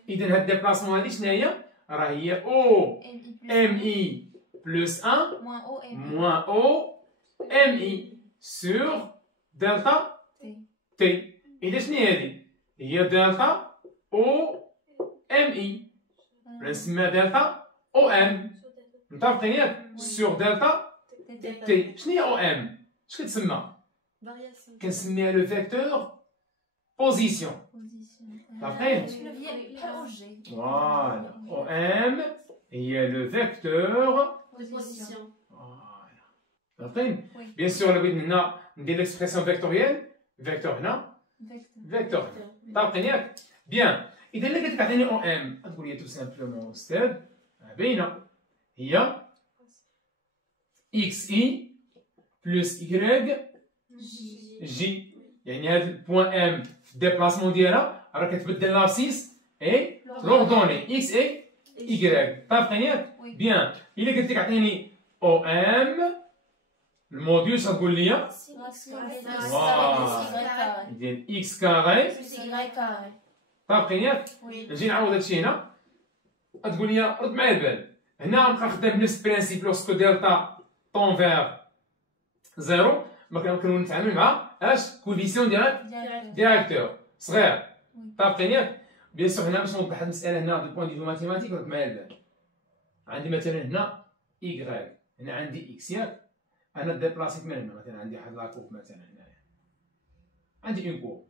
إذا هاد الديبلاسمون هادي شناهي؟ راه هي O MI plus 1 moins O MI sur delta T. إذا شناهي هادي؟ هي دلتا O MI. نسميها دلتا OM. متفقين ياك؟ سور دلتا تي. شنو هي OM؟ اش كتسمى؟ كنسميها لو فيكتور بوزيسيون. متفقين؟ فوالا OM هي لو فيكتور بوزيسيون. فوالا. متفقين؟ بيان سور لو بغيت هنا ندير ليكسبرسيون فيكتوريال، فيكتور هنا فيكتور هنا. متفقين ياك؟ بيان. إذا اللي قلت لك عطيني OM غتقول لي تو سامبلومون أستاذ باينة هي XI plus Y J. يعني هاد البوان M في الديبلاسمون ديالها راه كتبدل لابسيس اي لوردوني X اي Y. متفقين ياك؟ بيان. إلا قلت لك عطيني OM الموديوس غتقول لي ديال إكس كاري. متفقين ياك؟ نجي نعاود هادشي هنا غتقول لي رد معايا البال. هنا غنبقى نخدم بنفس البرانسيب لوسكو دلتا طون فيغ زيرو ما كنولي نتعامل مع اش كوفيسيون ديريكتور صغير. متفقين ياك؟ بيان سور هنا باش نوضح هاد المسألة هنا دو بوان دو فيو ماتيماتيك رد معايا البال. عندي مثلا هنا إيكغيك هنا عندي إكس ياك؟ أنا ديبلاسيت من هنا مثلا عندي واحد لاكوف مثلا هنايا عندي اون كور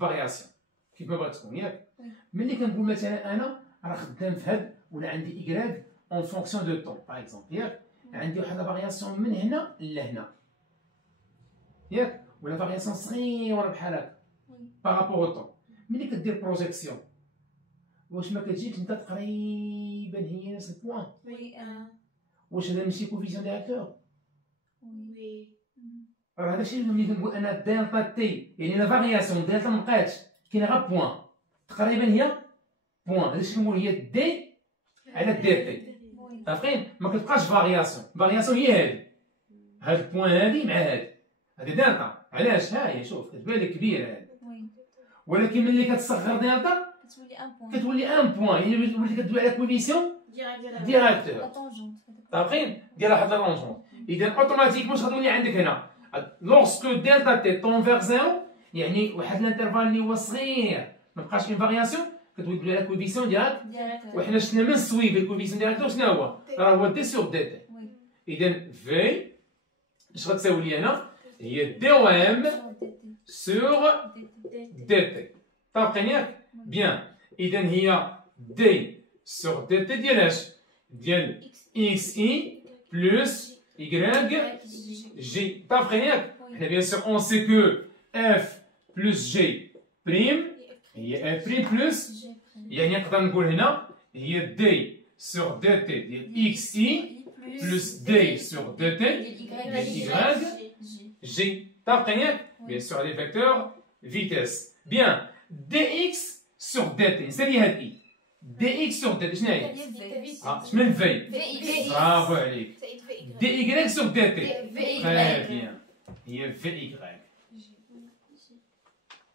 فارياسيون كيف ما بغات تكون ياك؟ ملي كنقول مثلا أنا راه خدام في هاد ولا عندي إيكغيك اون فونكسيون دو طون باغ اكزومبل ياك؟ عندي واحد فارياسيون من هنا لهنا ياك؟ ولا فارياسيون صغيره بحال هكا بارابور او طون. ملي كدير بروجيكسيون واش ما كتجيك انت تقريبا هي نفس البوان؟ واش هذا ماشي كوفيسيون ديريكتور؟ راه هذا الشيء ملي كنقول انا دلتا تي يعني لا فارياسيون دلتا مابقاتش كاينه غير بوان تقريبا هي بوان. هذا الشيء كنقول هي دي على دي تي. متفقين؟ ما كتبقاش فارياسيون هي هادي هاد البوان هادي مع هادي هادي دلتا. علاش؟ ها هي شوف كتبان لك كبيره هادي ولكن ملي كتصغر دلتا كتولي ان بوان يعني وليتي كدوي على كوفيسيون ديريكتور. متفقين؟ ديال واحد لونجون. إذا اوتوماتيكمون واش غتولي عندك هنا لوغسكو دلتا تي طون فيغ زيرو يعني واحد الانترفال اللي هو صغير مابقاش كاين فارياسيون كتولي تدوي على كوفيسيون ديالك. وحنا شفنا من السويب الكوفيسيون ديالك شنو هو؟ راه هو دي سور دي تي. إذا في اش غتساوي لي هنا؟ هي دي او ام سور دي تي. متفقين ياك؟ بيان. إذا هي دي سور دي تي ديال اش؟ ديال اكس اي بلس Y G. متفقين ياك؟ حنا بيان سور اون سي كو اف بلس جي بريم هي اف بريم بلس يعني نقدر نقول هنا هي دي سور دي تي ديال اكس اي بلس دي سور دي تي ديال Y جي. متفقين ياك؟ بيان سور لي فيكتور فيتيس. بيان دي اكس سور دي تي نسالي هاد اي دي اكس سور دي تي شنو هي؟ شنو الفي؟ برافو عليك. دي إيكغيك سور دي تي. تري بيان هي في إيكغيك.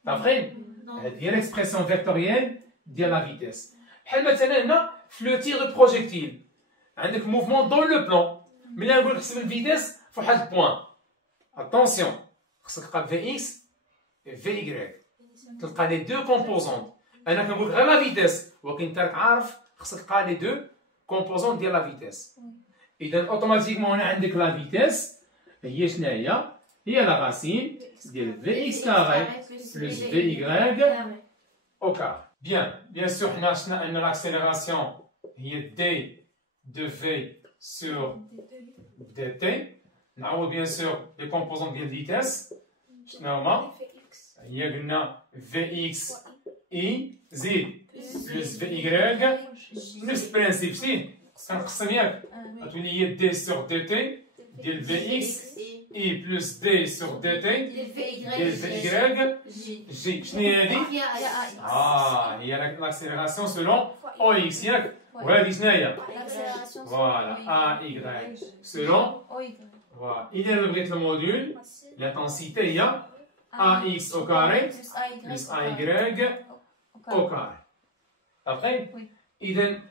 متفقين؟ هادي هي ليكسبرسيون فيكتوريال ديال لا فيتيس. بحال مثلا هنا في لو تير دو بروجيكتيل عندك موفمون دون لو بلون ملي نقول لك حسب الفيتيس في واحد البوان اتونسيون خصك تلقى في إكس في إيكغيك تلقى لي دو كومبوزونت. أنا كنقول لك غير لا فيتيس ولكن أنت راك عارف خصك تلقى لي دو كومبوزونت ديال لا فيتيس. إذا أوتوماتيكمون هنا عندك لا فيتيس هي شنو هي؟ هي لا راسين ديال في إكس كاري بلس في إيكغيك أو كار. bien sûr, on a l'accélération, il y a d de v sur dt. On a bien sûr les composantes de vitesse. Il y a vx i z plus vy plus principe si. كنقسم ياك غتولي هي d sur dt ديال vx i plus d sur dt ديال vy j. شنو هي هادي؟ هي l'accélération selon ox ياك. وهادي شنو هي؟ فوالا ay selon. Voilà. إذا بغيت الموديول l'intensité هي ax au carré plus ay au carré. Après, إذا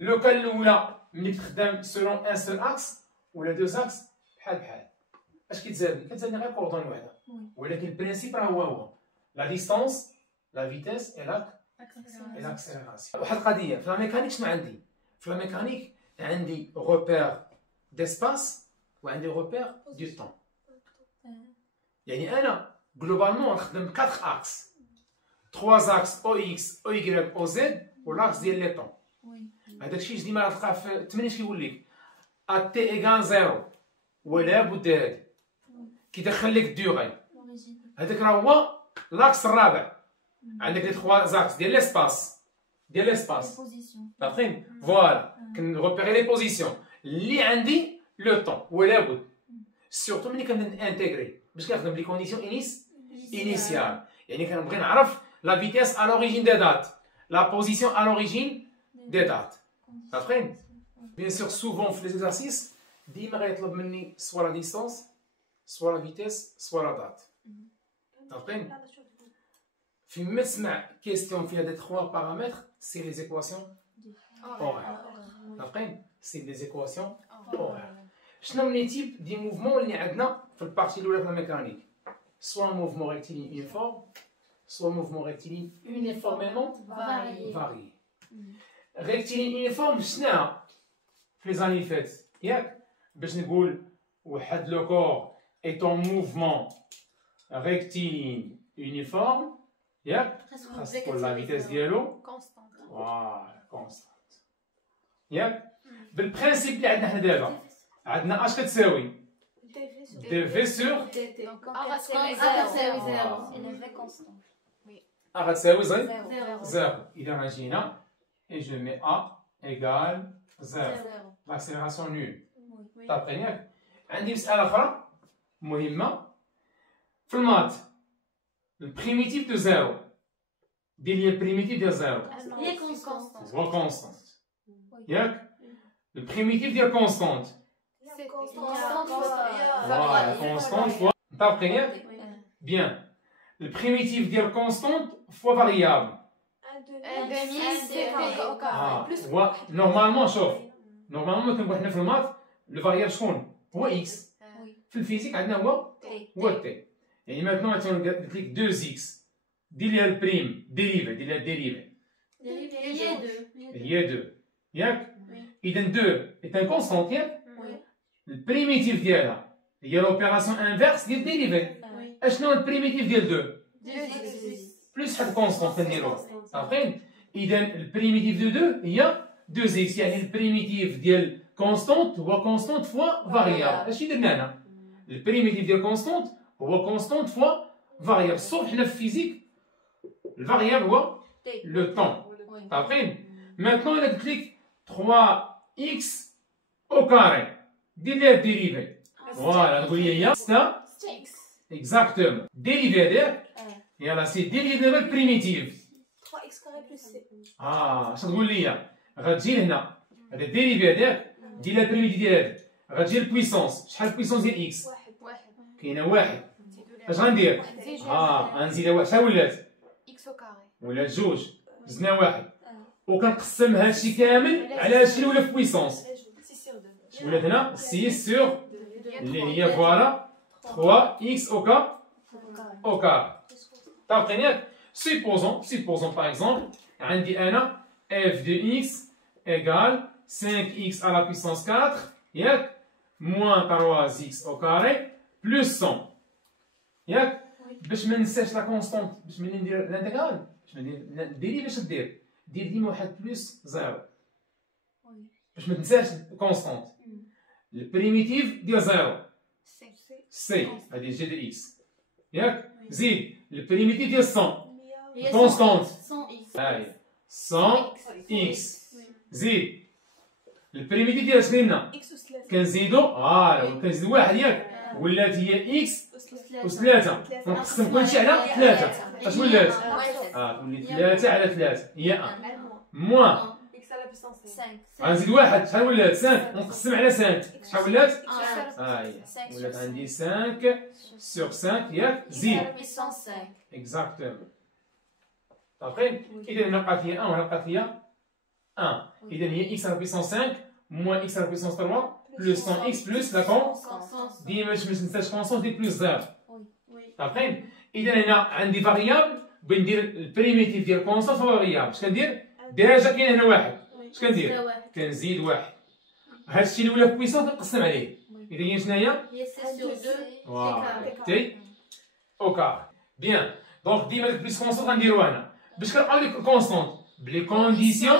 لو كان الأولى ملي تخدم selon un seul axe ولا deux axes بحال اش كيتزادني؟ كتزادني غير كوردون وحده، ولكن البرانسيب راه هو لا ديستونس لا فيتيس اي لاكسيليراسيون. واحد القضيه في لا ميكانيك شنو عندي؟ في لا ميكانيك عندي روبير ديسباس وعندي روبير دو طون. يعني انا جلوبالمون نخدم 4 اكس 3 اكس او اكس او واي او زد والاكس ديال لي طون. هذاك الشيء ديما غتلقاه في التمرين كيقول لك ا تي ايغال زيرو ولا بد هادي كيدخل لك الديوغي. هذاك راه هو لاكس الرابع. عندك لي 3 زاكس ديال ليسباس فاهمين؟ فوالا كنغوبيري لي بوزيسيون اللي عندي لو طون ولا بد سورتو ملي كنبدا انتيغري باش كنخدم لي كونديسيون انيسيال. يعني كنبغي نعرف لا فيتيس ا لوريجين دي دات لا بوزيسيون ا لوريجين دي دات فاهمين؟ بيان سور سوفون في لي زيكزارسيس ديما غيطلب مني سوا لا ديستونس سوا لا فيتيس سوا لا دات فاهمين؟ فيما تسمع كيستيون فيها دي 3 بارامتر سي لي زيكواسيون اورير فاهمين؟ سي لي زيكواسيون اورير. شنو من لي تيب دي موفمون اللي عندنا في البارتي الاولى في الميكانيك؟ سوا موفمون ريكتيلين يونيفورم سوا موفمون ريكتيلين يونيفورميمون فاريي. ريكتيلين يونيفورم شناها في لي زاني فات ياك؟ باش نقول واحد لو كور est en mouvement rectiligne uniforme ياك؟ خاص تكون لا فيتيس ديالو فوالا كونستانت ياك؟ بالبرانسيب اللي عندنا حنا دابا عندنا اش كتساوي؟ دي في سور غتساوي زيرو. إذا غنجينا et je mets A égale 0 l'accélération nulle. طابقين ياك؟ عندي مسألة أخرى مهمة في المات البريميتيف دو زيرو دير لي البريميتيف ديال زيرو هو كونستانت ياك؟ البريميتيف ديال كونستانت فوالا كونستانت فوا مطابقين ياك؟ بيان البريميتيف ديال كونستانت فوا فاريابل هو نورمالمون شوف نورمالمون كنقول حنا في المات لو فاريابل شكون؟ هو اكس. في الفيزيك عندنا هو تي. يعني ماتنون قلت لك 2 اكس دير ليها البريم ديريفي دير ليها الديريفي هي 2 ياك؟ اذا 2 est un constant ياك؟ البريميتيف ديالها هي لوبيراسيون انفيرس ديال ديريفي. اشنو البريميتيف ديال 2 بلس واحد كونستانت كنديروه صافين. اذا البريميتيف دو 2 هي 2 اكس. يعني البريميتيف ديال كونستانت هو كونستانت فوا فاريابل. اش درنا هنا؟ البريميتيف ديال كونستانت هو كونستانت فوا فاريابل. الصوت حنا في الفيزيك الفاريابل هو لو طون صافين. مانتنون انا قلت لك 3 اكس او كاري دير ليها الديريفي فوالا تقول لي هي 6 اكزاكتومون ديريفي هذاك يلا سي ديريفي دابا البريميتيف 3 اكس كاري بلس سي. اش تقول لي؟ غتجي لهنا هذا ديريفي هذاك دير لها البريميتيف ديال هذا غتجي البويسونس. شحال البويسونس ديال اكس؟ كاينه واحد. اش غندير؟ غنزيدها واحد. شحال ولات؟ اكس او كاري ولات جوج زدنا واحد وكنقسم هادشي كامل على هادشي اللي ولا في بويسونس. اش ولات هنا؟ 6 سور اللي هي فوالا 3 اكس او كار طابقين ياك؟ supposons par exemple عندي انا f de x égale 5x à la puissance 4 ياك؟ moins 3x au carré plus 100 ياك؟ باش ما ننساش لا كونستانت باش ملي ندير الانتيغرال ديري باش دير ديما 1 بلس 0 باش ما تنساش كونستانت. البريميتيف ديال 0 سي هذه جي دي اكس ياك. زيد البريميتيف ديال 100 كونستانت هاي 100 اكس. زيد البريميتيف ديال اش قلنا كنزيدو كنزيدو واحد ياك ولات هي اكس و3 ونقسم كلشي على 3 اش ولات؟ تولي 3 على 3 هي 1 موان غنزيد واحد شحال ولات؟ 5 ونقسم على 5 شحال ولات؟ هي ولات عندي 5 sur 5 ياك. زيد اكزاكتومون صافي. اذا هنا بقات لي 1 وهنا بقات لي 1. اذا هي x à la puissance 5 moins x à la puissance 3 plus 100x plus la constante. ديما باش ما ننساش كونستانت دير بلس 0 صافي. اذا هنا عندي فاريابل بندير البريميتيف ديال كونستانت فاريابل. اش كندير؟ ديجا كاين هنا واحد اش كندير؟ كنزيد واحد. هادشي اللي ولا في بويسون كنقسم عليه. اذا هي شناهي؟ هي سي سور 2 فوالا تي او كار. بيان دونك ديما ديك بلس كونستانت غنديرو هنا باش كنلقاو ديك الكونستانت بلي كونديسيون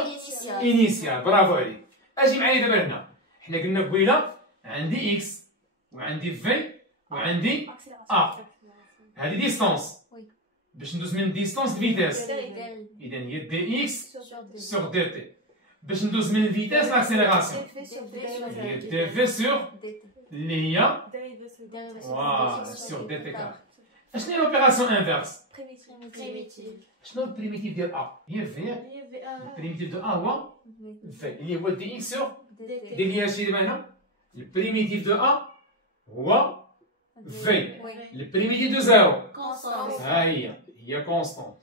انيسيال. برافو عليك. اجي معايا دابا هنا حنا قلنا قبيله عندي اكس وعندي في وعندي هذه ديستونس باش ندوز من ديستونس لفيتاس. اذا هي دي اكس سور دي تي. باش ندوز من الفيتاس لاكسيليراسيون هي دي في سور اللي هي فوالا سور دي تي كار. اشنو هي لوبيراسيون انفيرس؟ شنو البريميتيف ديال ا؟ هي في. البريميتيف دو ا هو في اللي هو دي اكس سور دير لي هادشي دابا هنا. البريميتيف دو ا هو في. البريميتيف دو زيرو كونستانت ها هي كونستانت.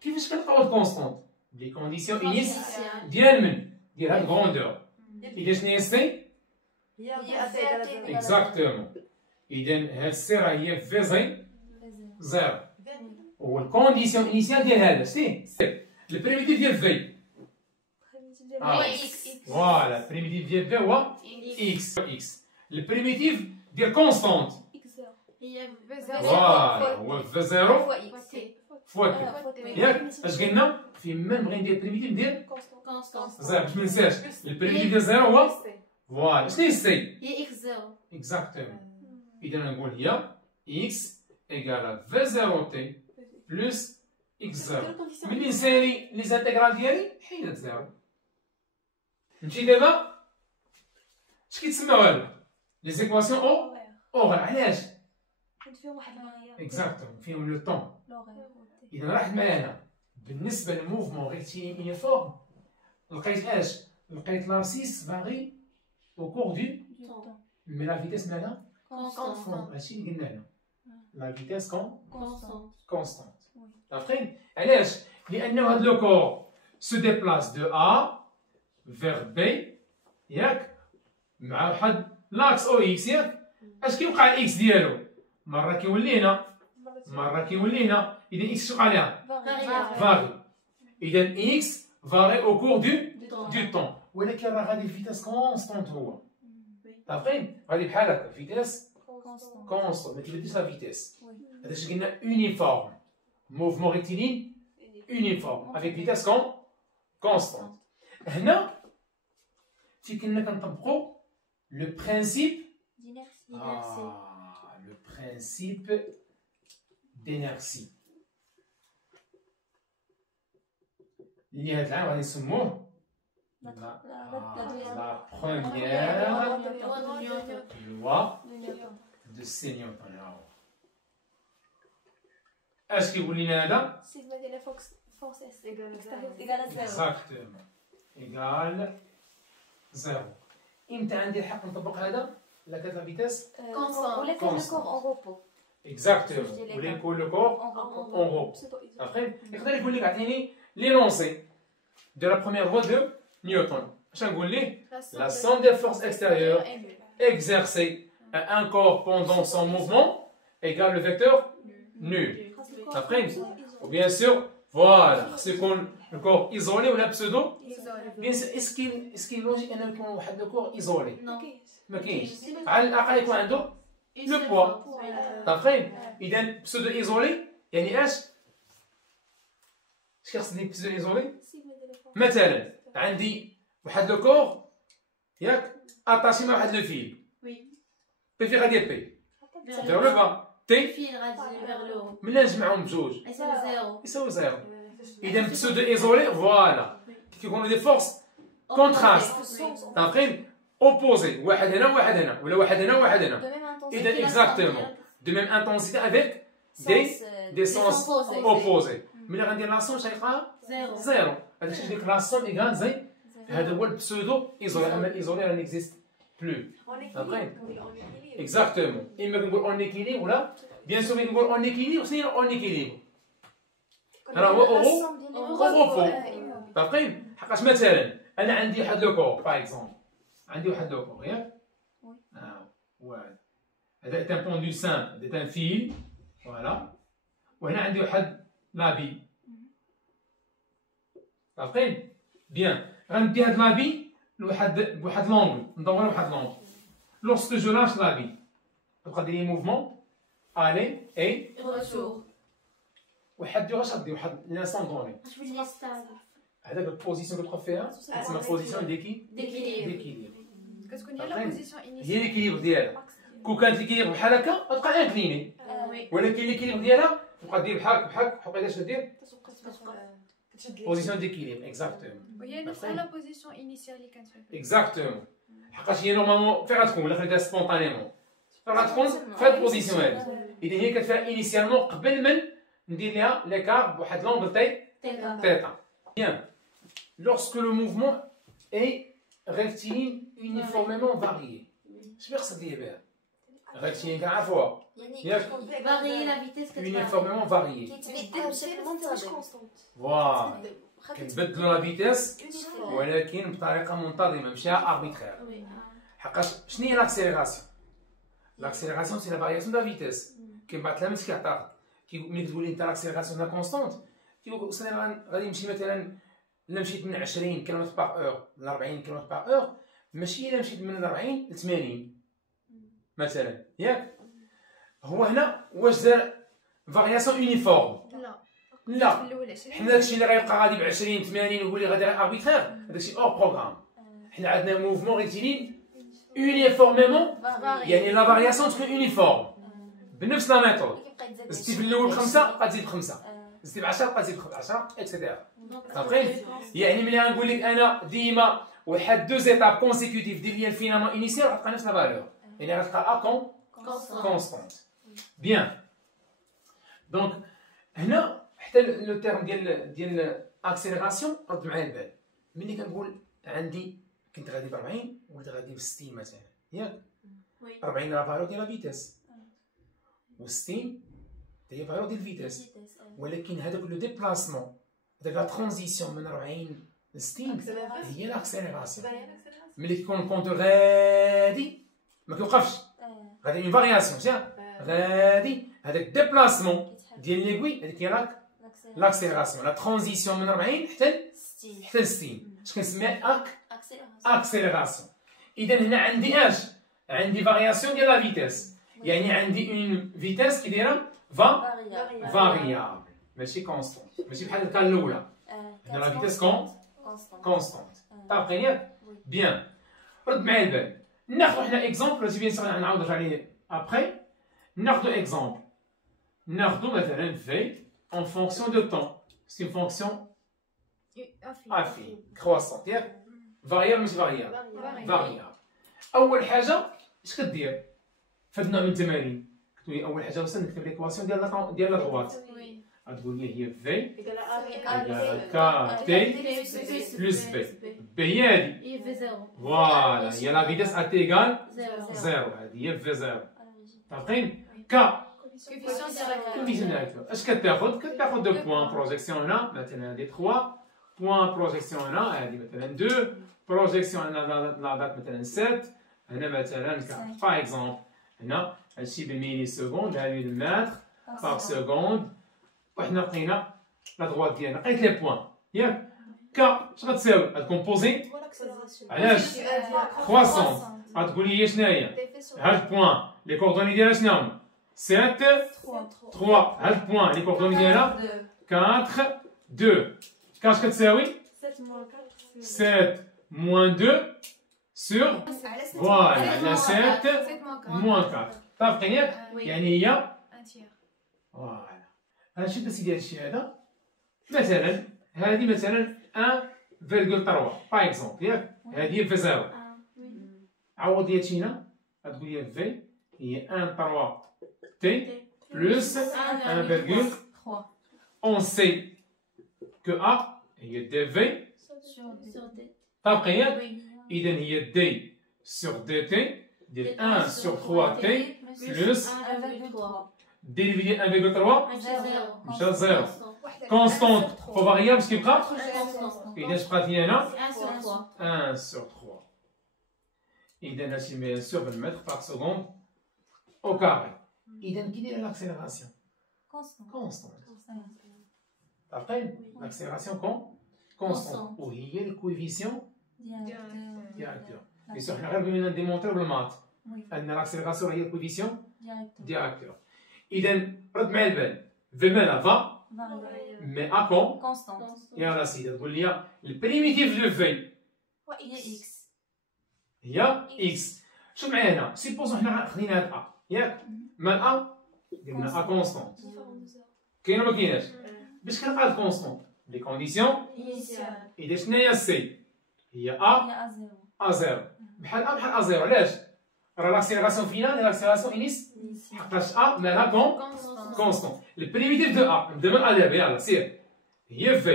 كيفاش كنلقاو الكونستانت؟ لي كونديسيون انيس ديال من؟ ديال هاد الكروندور. اذا شنو هي سي؟ اكزاكتومون. اذا هاد السي راه هي في زيرو هو الكونديسيون انيسيال ديال هذا سي البريميتيف ديال في. فوالا البريميتيف ديال في هو اكس. البريميتيف ديال كونستانت فوالا هو في زيرو فوا تي ياك. اش قلنا؟ فيما نبغي ندير بريميتيف ندير زيرو باش ما ننساش. البريميتيف ديال زيرو هو فوالا شنو هي السي؟ هي اكس زيرو اكزاكتومون. اذا نقول هي اكس ايكال في زيرو تي بلس اكس زيرو. ملي نسالي لي زانتيغرال ديالي حيدت زيرو. نمشي دابا اش كيتسمى هذا؟ لي زيكواسيون اوغال. علاش؟ فيهم واحد الفاريابل اكزاكتومون فيهم لو طون. اذا راحت معانا بالنسبه للموفمون ريكتيلين يونيفورم لقيت اش؟ لقيت لابسيس فاغي او كور دو مي لا فيتيس مالها كونستانت. هادشي اللي قلنا هنا لا فيتيس كونستانت. عارفين علاش؟ لانه هاد لو كور سو ديبلاس دو ا فيغ بي ياك مع واحد لاكس او اكس ياك. اش كيوقع الاكس ديالو؟ مره كيولي هنا مره كيولي هنا. اذا اكس شوقع ليها؟ فاغي. اذا اكس فاغي او كور دو طون. ولكن راه غادي الفيتاس كونستانت هو. عارفين غادي بحال هكا فيتاس كونستانت ما تبدلش لا فيتاس. هذاش قلنا يونيفورم موفمون ريكتيلين يونيفورم افيك فيتاس كونستانت. هنا في كنا كنطبقوا لو برينسيپ le principe d'inertie اللي هاد العام غادي نسموه la première loi de Newton. اش كيقول لنا هذا؟ سيجما ديال فورس اس ايكال زيرو. اكزاكتومون ايكال زيرو. امتى عندي الحق نطبق هذا؟ لا كانت لا فيتاس ولا كان لو كور اون روبو. اكزاكتومون ولا يكون لو كور اون روبو. ابخي يقدر يقول لك عطيني لينونسي دو لا بروميير لوا دو نيوتن. اش نقول ليه؟ La somme des forces extérieures exercées à un corps pendant son mouvement égale le vecteur nul. Après, ou bien sûr, voilà, c'est qu'on le corps isolé ou la pseudo. Bien sûr, est-ce qu'il est logique أن يكون واحد le corps isolé؟ ما كاينش. على الأقل يكون عنده le poids. Après, إذا pseudo isolé يعني اش؟ اش كيخصني بيزو ايزولي؟ مثلا عندي واحد لو كور ياك اتاشي مع واحد لو فيل بي في غادي بي فيغ لو با تي ملي نجمعهم بجوج يساوي زيرو اذا بسودو ايزولي فوالا كيكونوا دي فورس كونتراست عارفين اوبوزي واحد هنا وواحد هنا ولا واحد هنا وواحد هنا اذا اكزاكتومون دو ميم انتونسيتي افيك دي سونس اوبوزي ملي غندير لا سون غيلقاها زيرو هذا الشيء ديك لا سون ايكال زي هذا هو البسودو ايزولي اما الايزولي راه نيكزيست بلو عارفين اكزاكتومون اما كنقول اون ايكيليبر ولا بيان سور ملي كنقول اون ايكيليبر شنو هي اون ايكيليبر راه هو اوغو عارفين حقاش مثلا انا عندي واحد لو كور باغ اكزومبل عندي واحد لو كور ياك واحد هذا ان بوندول سامبل هذا ان فيل فوالا وهنا عندي واحد لابي عارفين بيان غندي هاد لابي لواحد لونغل ندور واحد لونغل لوrsque جو لاش لابي تبقى دير موفمون الي اي واحد واش غدير واحد لانسون دوني هذاك البوزيسيون كتبقى فيها تسمى بوزيسيون ديكيليبر كتكون هي لا بوزيسيون هي انيسيال ليكيليبر ديالها كون كانت ليكيليبر بحال هكا غتبقى انكليني ولكن ليكيليبر ديالها تبقى دير بحال وقيلاش دير بوزيسيون ديكيليبر اكزاكتومون وهي نفس لا بوزيسيون انيسيال اللي كانت فيها اكزاكتومون حقاش هي نورمالمون فين غتكون ولا خديتها سبونطانيمون فين غتكون في هاد البوزيسيون هادي اذا هي كتفيها انيسيالمون قبل من ندير ليها ليكار بواحد لونغل تيتا بيان lorsque le mouvement est rectiligne uniformément varié اش بيقصد ليا بها rectiligne كنعرفوها ياك uniformément varié فوالا كنبدلو لا فيتيس ولكن بطريقه منتظمه ماشي اربيترير حقاش شنو هي لاكسيليراسيون لاكسيليراسيون سي لا فارياسيون دو لا فيتيس كاين بعض التلاميذ كيعترض ملي كتقول لي انت لاكسيليراسيون لا كونستونت كيقول لك غادي نمشي مثلا الا مشيت من 20 كيلومتر باغ اور ل 40 كيلومتر باغ اور ماشي الا مشيت من 40 ل 80 مثلا ياك هو هنا واش دار فارياسيون يونيفورم لا حنا داكشي اللي غيبقى غادي ب 20 80 ويقول لي غادي اربيترير هذاكشي اور بروغرام حنا عندنا موفمون ريتيلين يونيفورميمون يعني لا فارياسيون تكون يونيفورم بنفس لا ميثود زدتي في الاول بخمسه بقى تزيد بخمسه زدتي ب 10 بقى تزيد ب 10 اكسيتيرا صافي يعني ملي غنقول لك انا ديما واحد دو زيتاب كونسيكوتيف دير ليا الفينامون انيسيال غتلقى نفس لا فالور يعني غتلقى ا كونستانت بيان دونك هنا حتى لو تيرم ديال اكسيليراسيون رد معايا البال ملي كنقول عندي كنت غادي ب 40 وليت غادي ب 60 مثلا ياك 40 لا فالور ديال لا فيتيس و 60 هي فالور ديال الفيتيس ولكن هذاك لو ديبلاسمون هذاك لا ترانزيسيون من 40 ل 60 هي لاكسيليراسيون ملي كيكون الكونتور غادي ما كيوقفش غادي اون فارياسيون سي غادي هذاك ديبلاسمون ديال ليغوي هذيك هي لاكسيليراسيون لا ترانزيسيون من 40 حتى ل 60 اش كنسميها اكسيليراسيون اذا هنا عندي اش عندي فارياسيون ديال لا فيتيس يعني عندي اون فيتيس كي دايره فاريابل ماشي كونستونت ماشي بحال الكال الاولى هنا لا فيتيس كونستونت طابقين ياك بيان رد معايا البال ناخذ حنا اكزومبل بيان سور نعاود نرجع عليه ابخي ناخذ اكزومبل ناخذ مثلا في en fonction de temps c'est une fonction affine croissante ياك فاريابل ماشي فاريابل اول حاجه اش كدير في هذا النوع من التمارين كتقولي اول حاجه وصلنا نكتب ليكواسيون ديال لا دروات غتقول لي هي في ايكال كا تي بلس بي بي هي هادي فوالا هي لا فيتيس ا تي ايكال 0 هادي هي في 0 عارفين كا كوفيسيون ديريكتور اش كتاخذ دو بوان بروجيكسيون هنا مثلا هادي 3 بوان بروجيكسيون هنا هادي مثلا 2 بروجيكسيون هنا لا دات مثلا 7 هنا مثلا 4 باغ اكزومبل هنا هادشي بالميلي سكوند هادي بالمتر باغ سكوند وحنا لقينا لا دروات ديالنا لقيت لي بوان ياك كا اش غتساوي غتكومبوزي علاش كرواسون غتقول لي شناهي هاد البوان لي كوردوني ديالها شنو هما 7 3 هاد البوان لي كوردوني ديالها 4 2. كاش كتساوي 7 moins 2 sur فوالا على 7 moins 4. متفقين ياك؟ يعني هي ان تيير. فوالا. شوف اسيدي هاد الشيء هذا. مثلا هذه مثلا 1,3 باغ اكزومبل ياك؟ هذه في 0. عوض لي هادشي هنا غتقول لي في هي 1,3 تي بلس 1,3. On sait que A هي دي في متفقين ياك؟ إذا هي دي سور دي تي ديال 1 سور 3 تي بلس 1,3 ديريفي ديال 1,3 مشى 0. كونستونت فو فاريابل اش كيبقى؟ إذا اش بقات لي هنا؟ 1 سور 3. إذا هادشي بيان سور بالمتر باغ سكوند أو كاري. إذا كي دايره لاكسيليراسيون؟ كونستونت. متفقين؟ لاكسيليراسيون كونستونت وهي الكويفيسيون ديريكتور. بيان سور حنا غير بغينا نديمونطريو بالمات أن لاكسيليراسيون هي الكويفيسيون ديريكتور. إذا رد معايا البال في مالا فا مي أ يا سيدي تقول لي البريميتيف دو في هي إكس. شوف معايا هنا سيبوزون حنا خدينا هاد أ ياك؟ مال أ درنا أ كونستونت كاين ولا مكايناش؟ باش كنلقى هاد كونستونت لي كونديسيون إذا شنو هي سي؟ هي أ زيرو بحال أ بحال أ زيرو. علاش؟ راه لاكسيليراسيون فينال هي لاكسيليراسيون إنيس حقاش أ مالها كونستونت. البريميتيف دو أ نبدا من أ دابا يلاه سير هي في.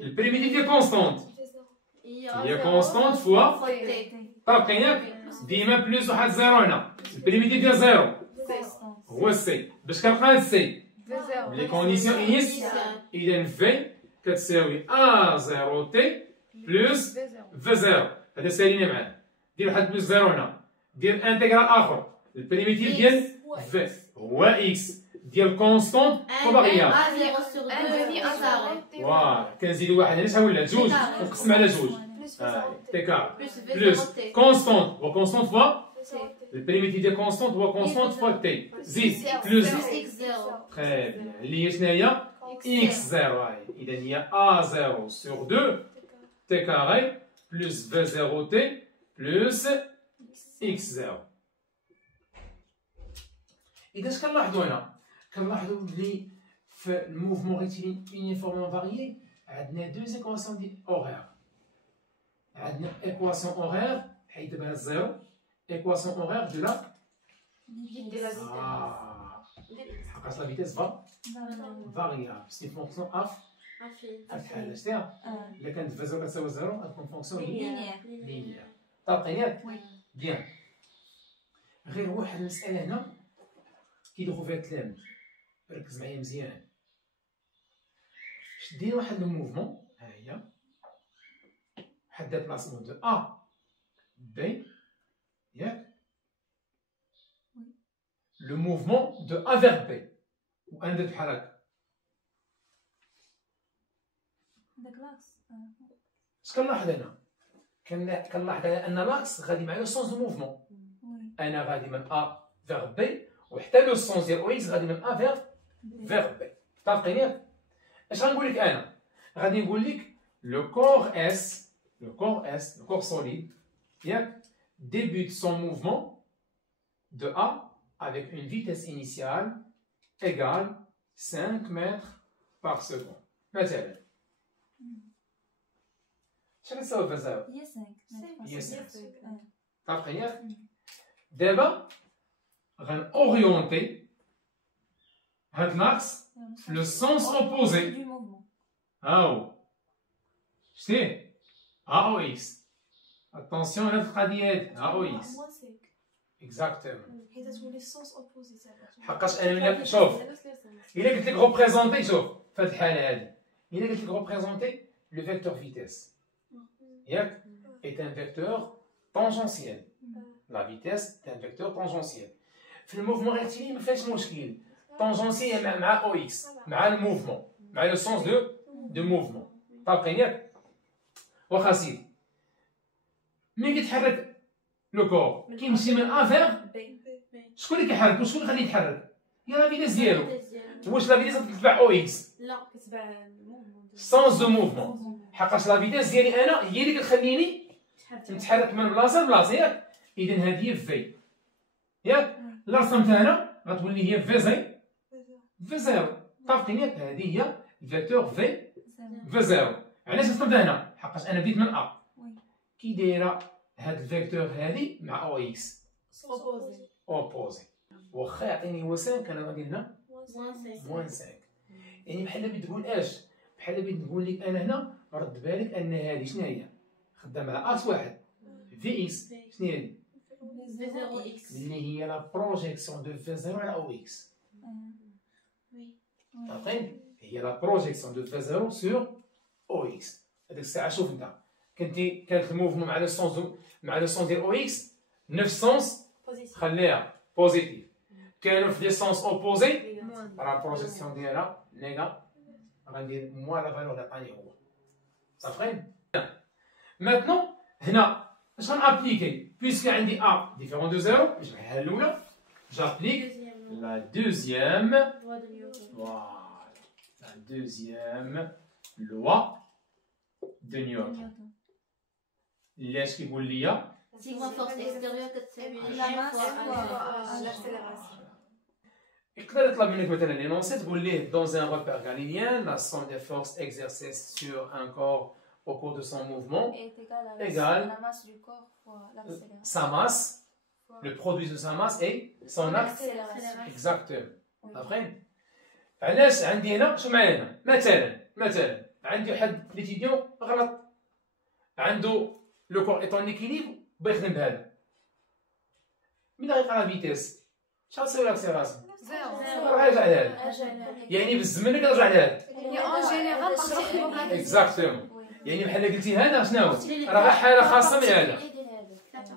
البريميتيف ديال كونستونت هي كونستونت فوا متفقين ياك؟ ديما بلوس واحد زيرو هنا. البريميتيف ديال زيرو هو السي. باش كنلقى هاد السي لي كونديسيون إنيس إذا في كتساوي أ زيرو تي بلوس في زيرو. هذا سالينا معاه. دير واحد بلوس زيرو هنا. دير انتيغرال آخر. البريميتيف ديال في هو إكس ديال كونستونت فو فاريابل. فوالا كنزيدو واحد هنا شحال ولا جوج ونقسم على جوج. تي كار بلوس كونستونت هو كونستونت فوا البريميتيف ديال كونستونت هو كونستونت فوا تي زيد بلوس تري بيان اللي هي شنو هي؟ إكس زيرو. إذا هي أ زيرو سور 2 تي كاري بلوس في زيرو تي بلوس إكس زيرو. إذا اش كنلاحظو هنا؟ كنلاحظو بلي في الموفمون ريكتيلين يونيفورمون فاريي عندنا دو زيكواسيون ديال أوغير. عندنا إيكواسيون أوغير حيت دابا الزيرو إيكواسيون أوغير دو لا حقاش لا فيتيس فاريابل سي فونكسيون اف بحال شتيها. إلا كانت في زيرو كتساوي زيرو غتكون فونكسيون لينيير. طابقين ياك؟ بيان. غير واحد المسألة هنا كيدخل فيها التلاميذ ركز معايا مزيان. شدينا واحد الموفمون ها هي واحد ديبلاسمون دو أ بي ياك؟ لو موفمون دو أ فيغ بي وندير بحال هكا. اش كنلاحظ هنا؟ كنلاحظ أن لاكس غادي مع لو سونس دو موفمون. أنا غادي من أ فيغ بي وحتى لو سونس ديال او اكس غادي من أ فيغ بي. متفقين ياك؟ اش غنقول لك أنا؟ غادي نقول لك لو كور اس le corps solide, débute son mouvement de A avec une vitesse initiale égale 5 mètres par seconde. مثلا شنو كتساوي في زيرو؟ هي 5. متفقين ياك؟ دابا غنأوريونتي هاد لاكس في لو سونس اوبوزي. ها هو شتيه؟ ها او اكس. اتونسيون هاد القضيه هادي ها او اكس اكزاكتومون حيت تولي السونس اوبوزي. حقاش انا شوف الا قلت لك ريبريزونتي شوف في هاد الحاله هادي الا قلت لك ريبريزونتي لو فيكتور فيتيس ياك est un vecteur tangentiel. La vitesse est un vecteur tangentiel. في الموفمون ريكتيلي ما فيهاش مشكل. tangentiel مع او اكس مع الموفمون مع لو سونس دو موفمون. طابقين ياك؟ واخا سيدي ملي كيتحرك لو كور كيمشي من ا فيغ شكون اللي كيحرك وشكون اللي خليه يتحرك؟ هي لا فيتيس ديالو. واش لا فيتيس كتتبع او اكس؟ لا كتبع الموفمون سونس دو موفمون، حقاش لا فيتيس ديالي انا هي اللي كتخليني نتحرك من بلاصه لبلاصه ياك. اذا هذه هي في ياك. لا رسمتها انا غتولي هي في زيرو. متفقين ياك؟ هذه هي الفيكتور في زيرو. علاش رسمتها هنا؟ حقاش انا بديت من ا. كي دايره هاد الفيكتور هذه مع او اكس اوبوزي. واخا يعطيني هو 5 انا غادي هنا موان 5. يعني بحال بغيت تقول اش؟ بحال بغيت نقول لك انا هنا رد بالك ان هذه شنو هي؟ خدامه على اكس واحد في اكس. شنو هي؟ اللي هي لا بروجيكسيون دو في زيرو على او اكس. عارفين؟ هي لا بروجيكسيون دو في زيرو سور او اكس. هذيك الساعه شوف انت كانت الموفمون مع لو سونس ديال او اكس نفس سونس خليها بوزيتيف. كانوا في دي سونس اوبوزي راه البروجيكسيون ديالها نيجا. غندير موان لا فالور اللي عطاني هو. صافين؟ ماتنون هنا اش غنابليكي؟ بويسك عندي ا ديفيرون دو زيرو نجمعها الاولى جابليك لا دوزيام فوالا لا دوزيام لوا دو نيوتن. اللي اش كيقول ليا؟ سيغما فورس اكستيريور كتساوي لا ماس l'accélération. يقدر يطلب منك مثلا لينونسي تقول ليه dans un repère galiléen la somme des forces exercées sur un corps au cours de son mouvement égale la masse du corps fois l'accélération. sa masse, le produit de sa masse et son axe. L'accélération. Exactement. عارفين؟ علاش عندي هنا شو معايا هنا؟ مثلا عندي واحد ليتيديون غلط عنده لو كور ايطون ليكيليبر بغا يخدم بهذا. ملي غيلقى لا فيتيس شحال تساوي لاكسيليراسيون؟ راه يرجع لهذا. يعني بالزمن كترجع لهذا. Et en général, parfois, اكزاكتومون. يعني بحال قلتي هذا شنو هو؟ راه حاله خاصه من هذا.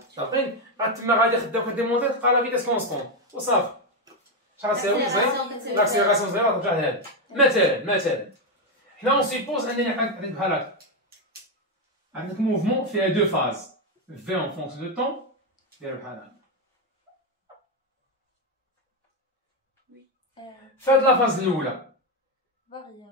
صافي تما غادي خدام كديمونطي تلقى لا فيتيس كونستون وصافي. شحال تساوي زين؟ لاكسيليراسيون زيرو ترجع لهذا. مثلا حنا اون سيبوز انني عندك بحال هكا. عندك موفمون فيها دو فاز في اون فونكسيون دو طون داير بحال هكا. فهاد لا فاز الاولى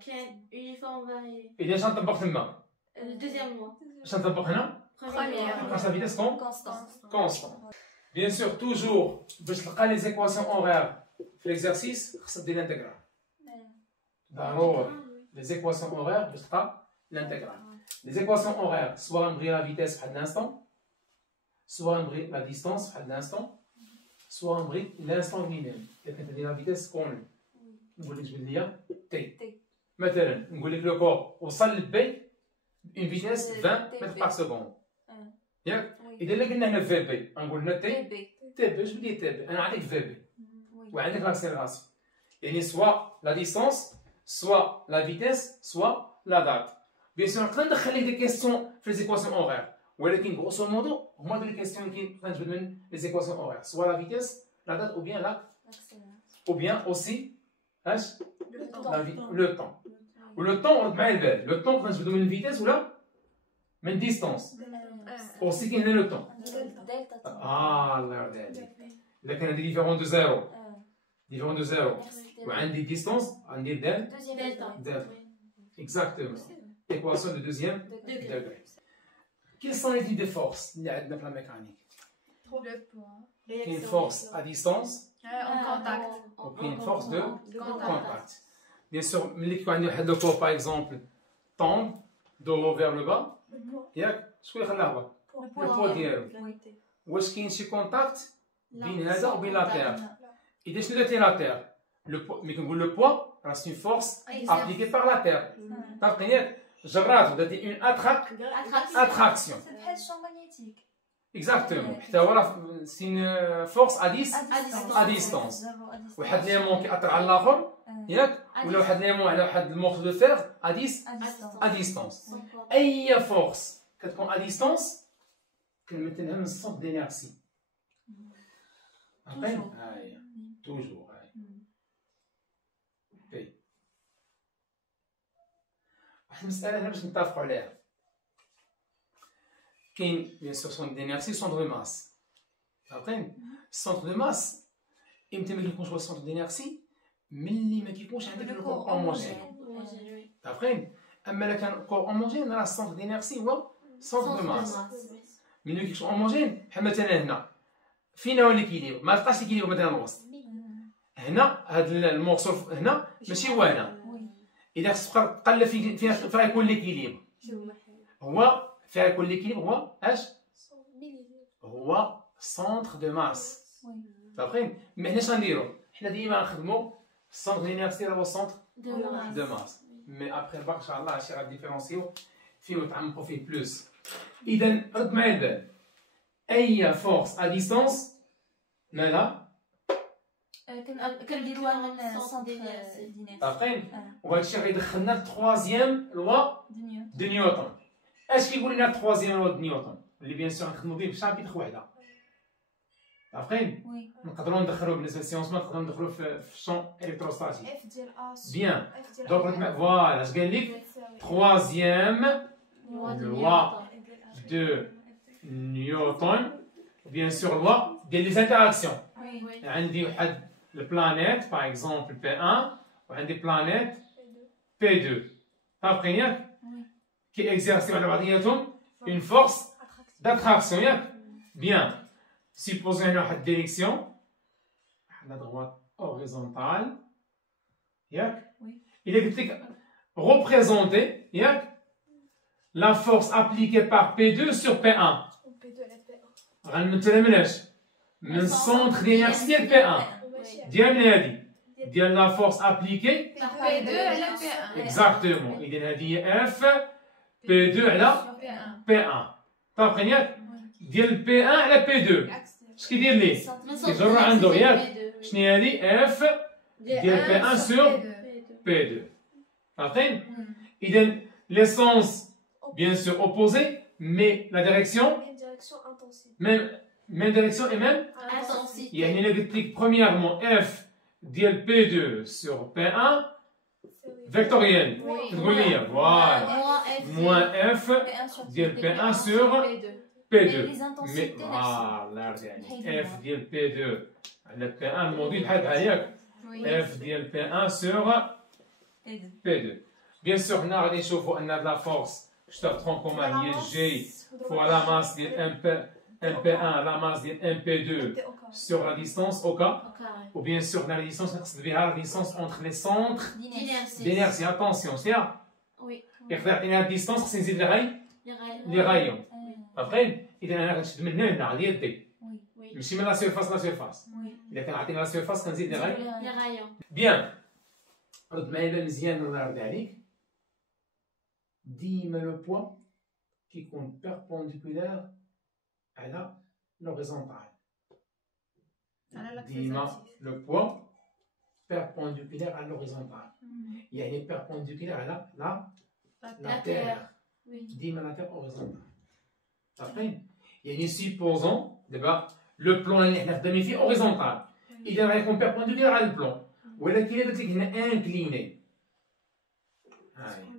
كان يونيفورم فاريي. اذا شنو نطبق تما؟ دوزيام موا شنو نطبق هنا؟ première. لا فيتيس Constante. كونستون. بيان سور توجور باش تلقى لي زيكواسيون اورير في ليكزارسيس خصك دير لانتيغرال. ضروري لي زيكواسيون اورير باش تلقى لانتيغرال. لي زيكواسيون اورير سوا نبغي لا فيتيس بحال لانستون سوا نبغي لا ديستونس بحال لانستون سوا نبغي لانستون مينيم. الا كانت عندي لا فيتيس كون نقول لك جبد ليا تي. مثلا نقول لك لو كور وصل لبي اون فيتيس 20 متر بار سكوند ياك. اذا الا قلنا هنا في بي غنقول هنا تي بي. جبد لي تي بي انا عطيك في بي وعندك لاكسيليراسيون. يعني سوا لا ديستونس سوا لا فيتيس سوا لا دات. بيان سور نقدر ندخل لك دي كيستيون في لي زيكواسيون اورير ولكن غروسو مودو هما دو لي كيستيون اللي نقدر نجبد من لي زيكواسيون اورير سوا لا فيتيس لا دات او بيان لا او بيان اوسي اش لو طون. ولو طون رد معايا البال لو طون نقدر نجبدو من الفيتيس ولا من ديستونس اوسي كاين لو طون. الله يرضي عليك. اذا كان عندي ديفيرون دو زيرو وعندي ديستونس غندير دالتا. اكزاكتومون ايكواسيون دو دوزيام دوغري. كي سون لي تيب دو فورس اللي عندنا في لا ميكانيك؟ Le poids. كاين فورس ا ديستونس En contact. وكاين فورس دو كونتاكت. بيان سور ملي كيكون عندي واحد لو كور باغ اكزومبل طومب دو فير لو با ياك شكون اللي خلاه هبط؟ لو بوا ديالو. واش كاين شي كونتاكت بين هذا وبين لا تير؟ اذا شنو درتي لا تير؟ ملي كنقول لو بوا راه سي فورس ابليكي باغ لا تير. عرفتي ياك جراتو درتي اون اتراكسيون. بحال الشون ماغنيتيك. اكزاكتومون حتى هو راه سي اون فورس ا ديستونس. واحد ليمون كيأثر على الاخر ياك ولا واحد ليمون على واحد المورسو دو فير ا ديستونس. اي فورس كتكون ا ديستونس كنمثلها من السونتر دينيرسي. عارفين؟ هاهي توجور هاهي بي. واحد المسألة هنا باش نتفقوا عليها. كاين بيان سور سونتر دينيرسي سونتر دو ماس. عارفين؟ السونتر دو ماس امتى ما كيكونش هو السونتر دينيرسي؟ ملي ما كيكونش عندك لو كور هوموجين. عارفين؟ اما الا كان كور هوموجين راه السونتر دينيرسي هو سونتر دو ماس. ملي كيكون هوموجين بحال مثلا هنا فين هو ليكيليبر؟ ما لقاش ليكيليبر مثلا الوسط. هنا هذا المورسو هنا ماشي هو هنا. اذا خصك تقلب فين يكون ليكيليبر. هو فين يكون ليكيليبر هو اش؟ هو سونتر دو ماس. فاهمين؟ مي حنا شغنديرو؟ حنا ديما نخدمو السونتر دينيرسي هو السونتر دو ماس. مي ابخي الباك ان شاء الله هادشي غاديفيرونسيو فيه وتعمقو فيه بلوس. اذا رد معايا البال. اي فورس ا ديستونس مالها؟ كنديروها من السونتر دينيرسي. فاهمين؟ وهادشي غيدخلنا للتخوازيام لوا دو نيوتن. اش كيقول لنا التخوازيام لوا دو نيوتن؟ اللي بيان سور نخدمو به بشابيتر وحده. عارفين؟ نقدروا ندخلوه بالنسبه للسيونسمون نقدروا ندخلوه في الشون الكتروستاتيك. اف ديال ا بيان دونك فوالا اش قال لك؟ تخوازيام لوا دو نيوتن بيان سور لوا ديال لي انتراكسيون. عندي واحد البلانيت باغ اكزومبل بي 1 وعندي بلانيت بي 2. فاهمين ياك؟ كي اكزيرسيو على بعضياتهم اون فورس داتراكسيون ياك؟ بيان supposons هنا واحد ديريكسيون لا droite horizontale ياك؟ إلا قلت لك représenter ياك؟ la force appliquée par P2 sur P1 غنمثلها مناش؟ من السونتر دينيرسي ديال P1 ديال من هادي ديال لا فورس ابليكي P2 على P1 اكزاكتومون. إذا هادي هي اف P2 على P1. طابقين ياك؟ ديال P1 على P2 اش كيدير ليه؟ كيجر عنده ياك؟ شنو هي هادي؟ اف ديال P1 سور P2. فاهمين؟ إذا ليسونس بيان سور اوبوزي مي لا ديريكسيون même direction et même intensité. يعني الا قلت لك premièrement f ديال P2 sur P1 فيكتوريال تقول لي فوالا موان f ديال P1 sur P2 مي فوالا يعني f ديال P2 على P1 الموضوع بحال ياك f ديال P1 sur P2. بيان سور هنا غادي نشوفوا ان لا فورس شتا ترون كومان هي جي فوا لا ماس ديال MP1 la masse de MP2 sur la distance au cas. Ou bien sûr, la distance, la distance entre les centres d'inertie. Attention, c'est ça? Oui. Et la distance, c'est les rayons. Après, il y a un de maintenant, il y a des. Mais si la surface, il y a la surface, quand il y a Les rayons. Bien. رد معايا بان مزيان الله يرضي عليك. ديما لو بوان كيكون بيربونديكولار على l'horizontale. ديما لو بوان بيربونديكولار على l'horizontale. يعني بيربونديكولار على لا تير. ديما لا تير هوريزونتال. صافي؟ يعني سيبوزون دابا لو بلون اللي حنا خدامين فيه هوريزونتال. إذا غيكون بيربونديكولار على البلون. ولكن إلا قلت لك هنا انكليني. هاي.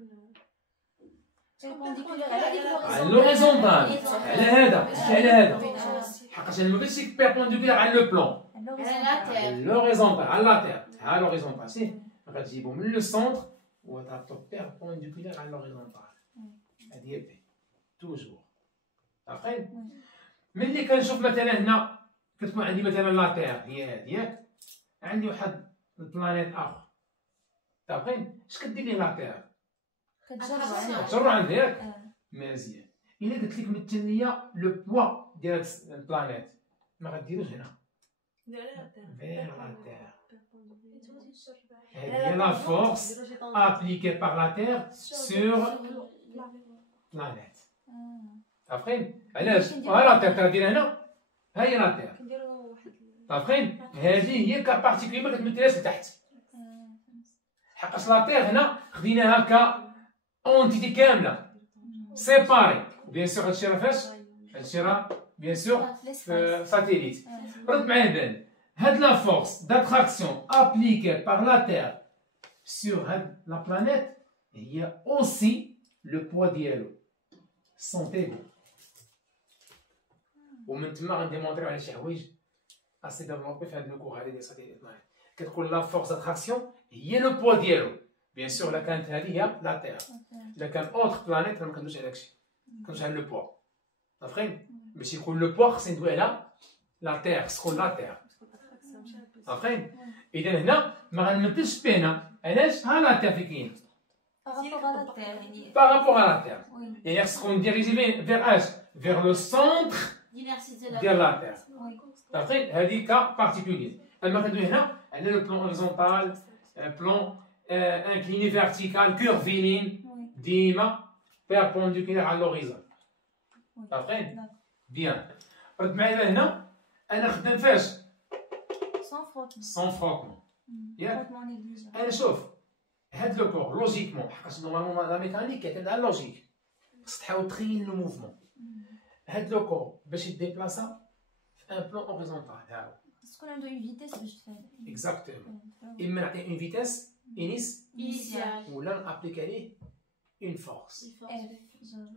على لوريزونتال على هذا ماشي على هذا حقاش انا ما بغيتش ديك بيربونديكولار على لو بلون على لوريزونتال على لا تير ها لوريزونتال سي غتجيبو من لو سونتر وتعطو بيربونديكولار على لوريزونتال هادي هي بي توجور عارفين ملي كنشوف مثلا هنا كتكون عندي مثلا لا تير هي هادي ياك عندي واحد البلانيت اخر عارفين اش كدير لي لا تير كتجر عندها ياك مزيان. إلا قلت لك مثل ليا لو بوا ديال البلانيت ما غديروش هنا فيغ لا تير. هادي هي لا فورس ابليكي باغ لا تير سور بلانيت. عارفين علاش؟ ها لا تير كدير هنا ها هي لا تير. عارفين هادي هي كبارتيكول ما كتمثلهاش لتحت حقاش لا تير هنا خديناها ك اونتيتي كامله سيباري. بيان سور هادشي راه فاش؟ هادشي راه بيان سور في ساتيليت. رد معايا بان هاد لا فورس داتراكسيون ابليكي باغ لا تير سور هاد لا بلانيت هي اوسي لو بوا ديالو سونتيغو. ومن تما غنديمونطريو على شي حوايج اسي ديفلوبي في هاد لو كور هادي ديال ساتيليت. كتقول لا فورس داتراكسيون هي لو بوا ديالو بيان سور لا كانت هذه هي لا تير الا كان اوتر بلانيت ما كندويش على داكشي كندويش على لو بوا عارفين باش يكون لو بوا خصني ندوي على لا تير تكون لا تير عارفين اذا هنا ما غنمثلش بينا علاش ها لا تير في كاين بارابور على لا تير يعني خص تكون ديريجي فيغ اش فيغ لو سونتر ديال لا تير عارفين هذه كا بارتيكولير اما كندوي هنا على لو بلون هوريزونتال بلون incliné vertical, curviligne, dima, perpendiculaire à l'horizon. Après, bien. رد معايا هنا انا خدام فاش sans frottement. ياك انا شوف هاد لو كور لوجيكمون حقاش نورمالمون لا ميكانيك كيعتمد على اللوجيك خصك تحاول تخيل لو موفمون هاد لو كور باش يديبلاصا في ان بلون هوريزونتال ها هو تكون عنده اون فيتيس باش تفهم اكزاكتومون اما نعطيه اون فيتيس Initial. ou là on applique une force.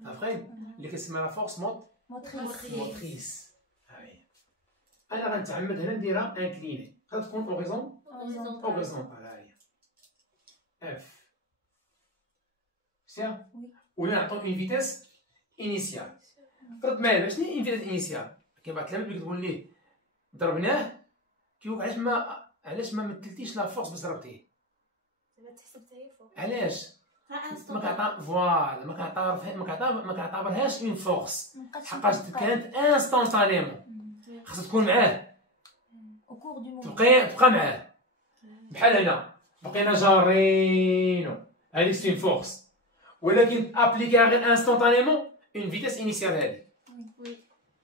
Après, اللي كتسمى لا فورس موتريس. انا غنتعمد هنا نديرها انكليني خاصها تكون هوريزونتال ها هي اف سير ولا نعطيو اون فيتيس انيسيال رد معايا شنو هي اون فيتيس انيسيال كاين بعض التلاميذ كتقول ليه ضربناه كيقول علاش ما مثلتيش لا فورس باش ضربتيه علاش ما كنعطى فوالا ما كنعتبرهاش اون فورس حقاش كانت انستونطانيمون خاصها تكون معاه تبقى معاه بحال هنا بقينا جارينو هذيك سي اون فورس ولكن ابليكيها غير انستونطانيمون اون فيتيس انيسيال هذه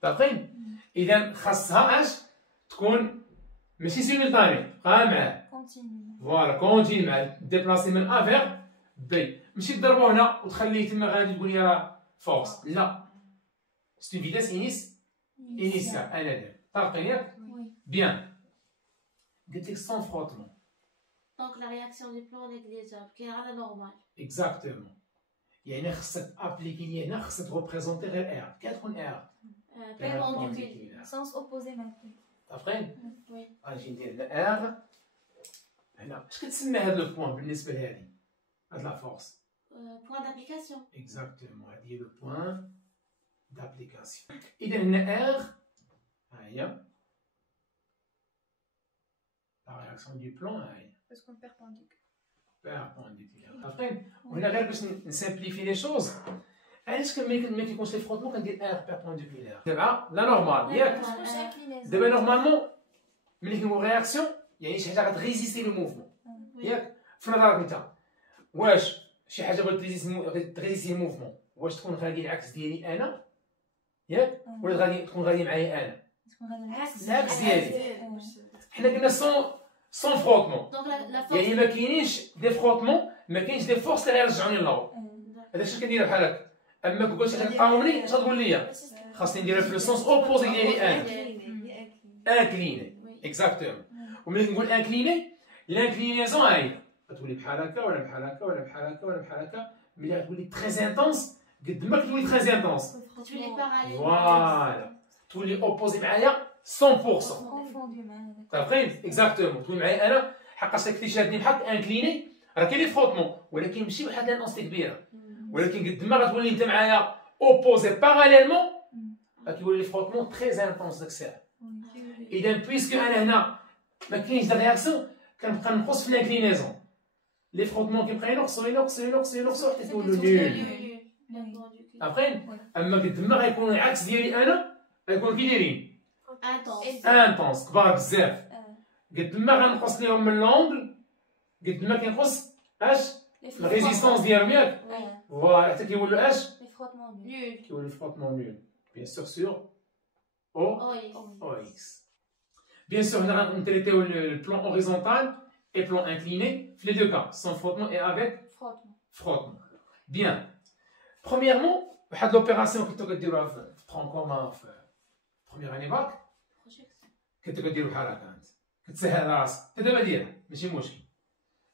باقيين اذا خاصها اش تكون ماشي سيمولتاني بقى معاه فوالا كونتيني معاه ديبلاسي من ا فيغ بي ماشي تضربو هنا وتخليه تما غادي تقول لي راه فورس لا سي اون فيتيس انيسيال انا داير طارقين ياك بيان قلت لك سون فروتمون Donc la réaction du plan négligeable qui est à la normale. اكزاكتومون يعني خصك ابليكي لي هنا خصك تغوبريزونتي غير ار كتكون ار Perpendiculaire. سونس اوبوزي معناتها عارفين Oui. غنجي ندير ار هنا اش كتسمى هاد لو بوين بالنسبه لهادي هاد لا فورس Point d'application. اكزاكتومون هادي هي لو بوين دابليكاسيون اذا هنا ار ها هي لا رياكسيون دو بلان ها هي تكون بيربونديكولار بيربونديكولار عارفين وهنا غير باش نسامبليفي لي شوز علاش ما كيكونش لي فروتمون كندير ار بيربونديكولار دابا لا نورمال ياك دابا نورمالمون ملي كنقول رياكسيون يعني شي حاجه غتريزيستي لو موفمون ياك في نظرك انت واش شي حاجه غتريزيستي الموفمون واش تكون غادي العكس ديالي انا ياك ولا غادي تكون غادي معايا انا العكس ديالي حنا قلنا سون فروتمون Donc la force. يعني ما كاينينش دي فروتمون ما كاينش دي فورس اللي غيرجعوني للور هذا الشيء كندير بحال هكا اما كون قلت غتقاومني اش غتقول لي خاصني نديرها في لو سونس اوبوزي ديالي انا انكليني اكزاكتومون وملي كنقول انكليني لانكلينيزون هاي غتولي بحال هكا ولا بحال هكا ولا بحال هكا ولا بحال هكا ملي غتولي تري انتونس قد ما كتولي تري انتونس Tu les parallèles. فوالا تولي اوبوزي معايا 100% كونفوندي مع هذاك عارفين اكزاكتومون تقول معايا انا حقاش كنتي شادني بحال انكليني راه كاين لي فروتمون ولكن ماشي واحد لانونسيتي كبيره ولكن قد ما غتولي انت معايا اوبوزي باراليلمون غتولي لي فروتمون تري انتونس داك الساعه اذا بويسكو انا هنا ما كاينش دا رياكسيون كنبقى نقص في لانكلينيزون لي فروتمون كيبقى ينقصوا حتى يولوا نول عارفين اما قد ما غيكونوا العكس ديالي انا غيكونوا كي دايرين Intense. انتونس كبار بزاف قد ما غنقص ليهم من لونغل قد ما كينقص اش الريزيستونس ديالهم ياك فوالا حتى كيولوا اش لي فروتمون Nul. كيولوا الفروتمون نول بيان سور سور او Oui. او اكس بيان سور هنا غنتريتيو البلان اوريزونتال et plan incliné في les deux cas sans frottement et avec فروتمون frottement bien premièrement واحد لوبيراسيون كنتو كديروها في ترونكوما في بروميير اني باك كنتو كديرو بحال هكا انت كتسهل راسك انت دابا ديرها ماشي مشكل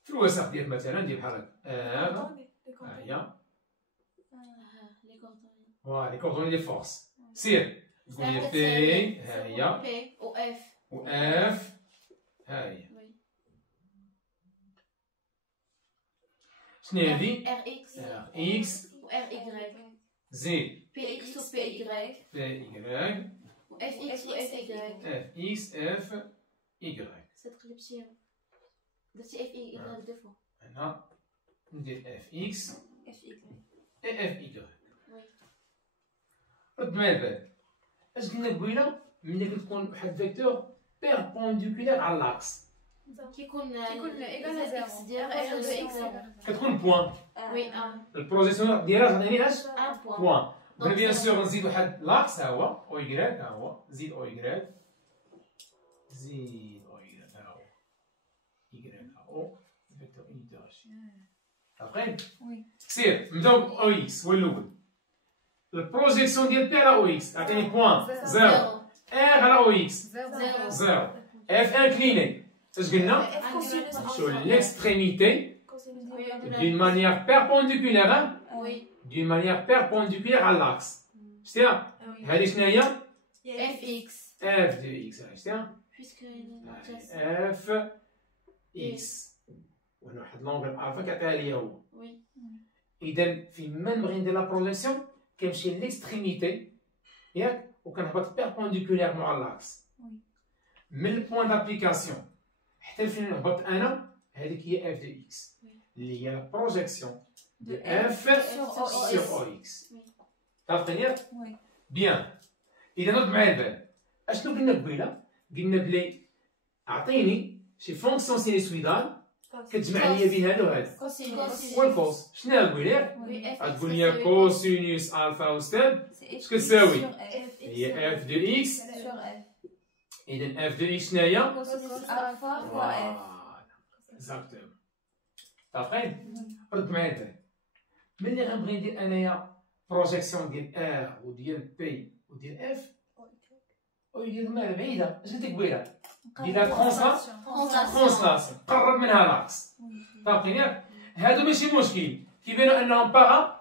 في الوسط ديالك مثلا دير بحال هكا ها هي Les coordonnées. فوالا لي كوردوني دي فورس سير تقول لي بي ها هي P au F. و اف ها هي Oui. شنو هادي؟ RX ار اكس و RY زيد PX و PY بي ايكغيك و FX و FY اف اكس اف ايكغيك. تقلب شي درتي FY دو فوا هنا ندير اف اكس FY اي اف ايكغيك. وي رد معايا البال. اش قلنا قبيله؟ ملي كتكون واحد فيكتور بيربونديكولير على لاكس كيكون إيكال زيرو. X ديالو R de زيرو. X. كتكون بوان. وي البروجيكسيون ديالها تعطيني اش؟ 1 بوان بوان. بغي بيان سور نزيد واحد لاكس ها هو او يكغيك ها هو زيد او يكغيك زيد او يكغيك ها هو يكغيك ها هو فيكتور انيتيراشي. عقيل؟ وي. سير نبداو ب او اكس هو الاول. البروجيكسيون ديال بي على او اكس تعطيني بوان زيرو ار على او اكس زيرو. زيرو اف انكليني. اش قلنا؟ sur l'extrémité d'une manière perpendiculaire hein? وي d'une manière perpendiculaire à l'axe. شتيها؟ هذه شنو هي؟ FX f de x شتيها؟ puisque f x وهنا واحد لونغل الفا كيعطيها ليا هو. وي اذا فين ما نبغي ندير لا بروجيكسيون كنمشي ليكستريميتي ياك وكنهبط بيربونديكولير مع لاكس من البوان دابليكاسيون حتى فين نهبط انا هذيك هي اف دو اكس اللي هي لا بروجيكسيون دو اف سور او اكس. عرفتني ياك؟ وي. بيان. اذا نرد معايا البال اشنو قلنا قبيله؟ قلنا بلي اعطيني شي فونكسيون سينيسويدال كتجمع لي بين هذا وهذا والكوس. شنو قبيله؟ غتقول لي كوسينوس الفا استاذ اش كتساوي؟ هي اف دو اكس. اذا اف دو اكس شنو هي؟ كوسينوس الفا فوا اف. اكزاكتومون. عقيل؟ رد معايا البال. ملي غنبغي ندير انايا بروجيكسيون ديال ار وديال بي وديال اف وديال مال بعيده اش قلت لك قبيله؟ ديال ترونسلاسيون قرب منها لاكس. فهمتيني ياك؟ هادو ماشي مشكل كيبانوا انهم باغا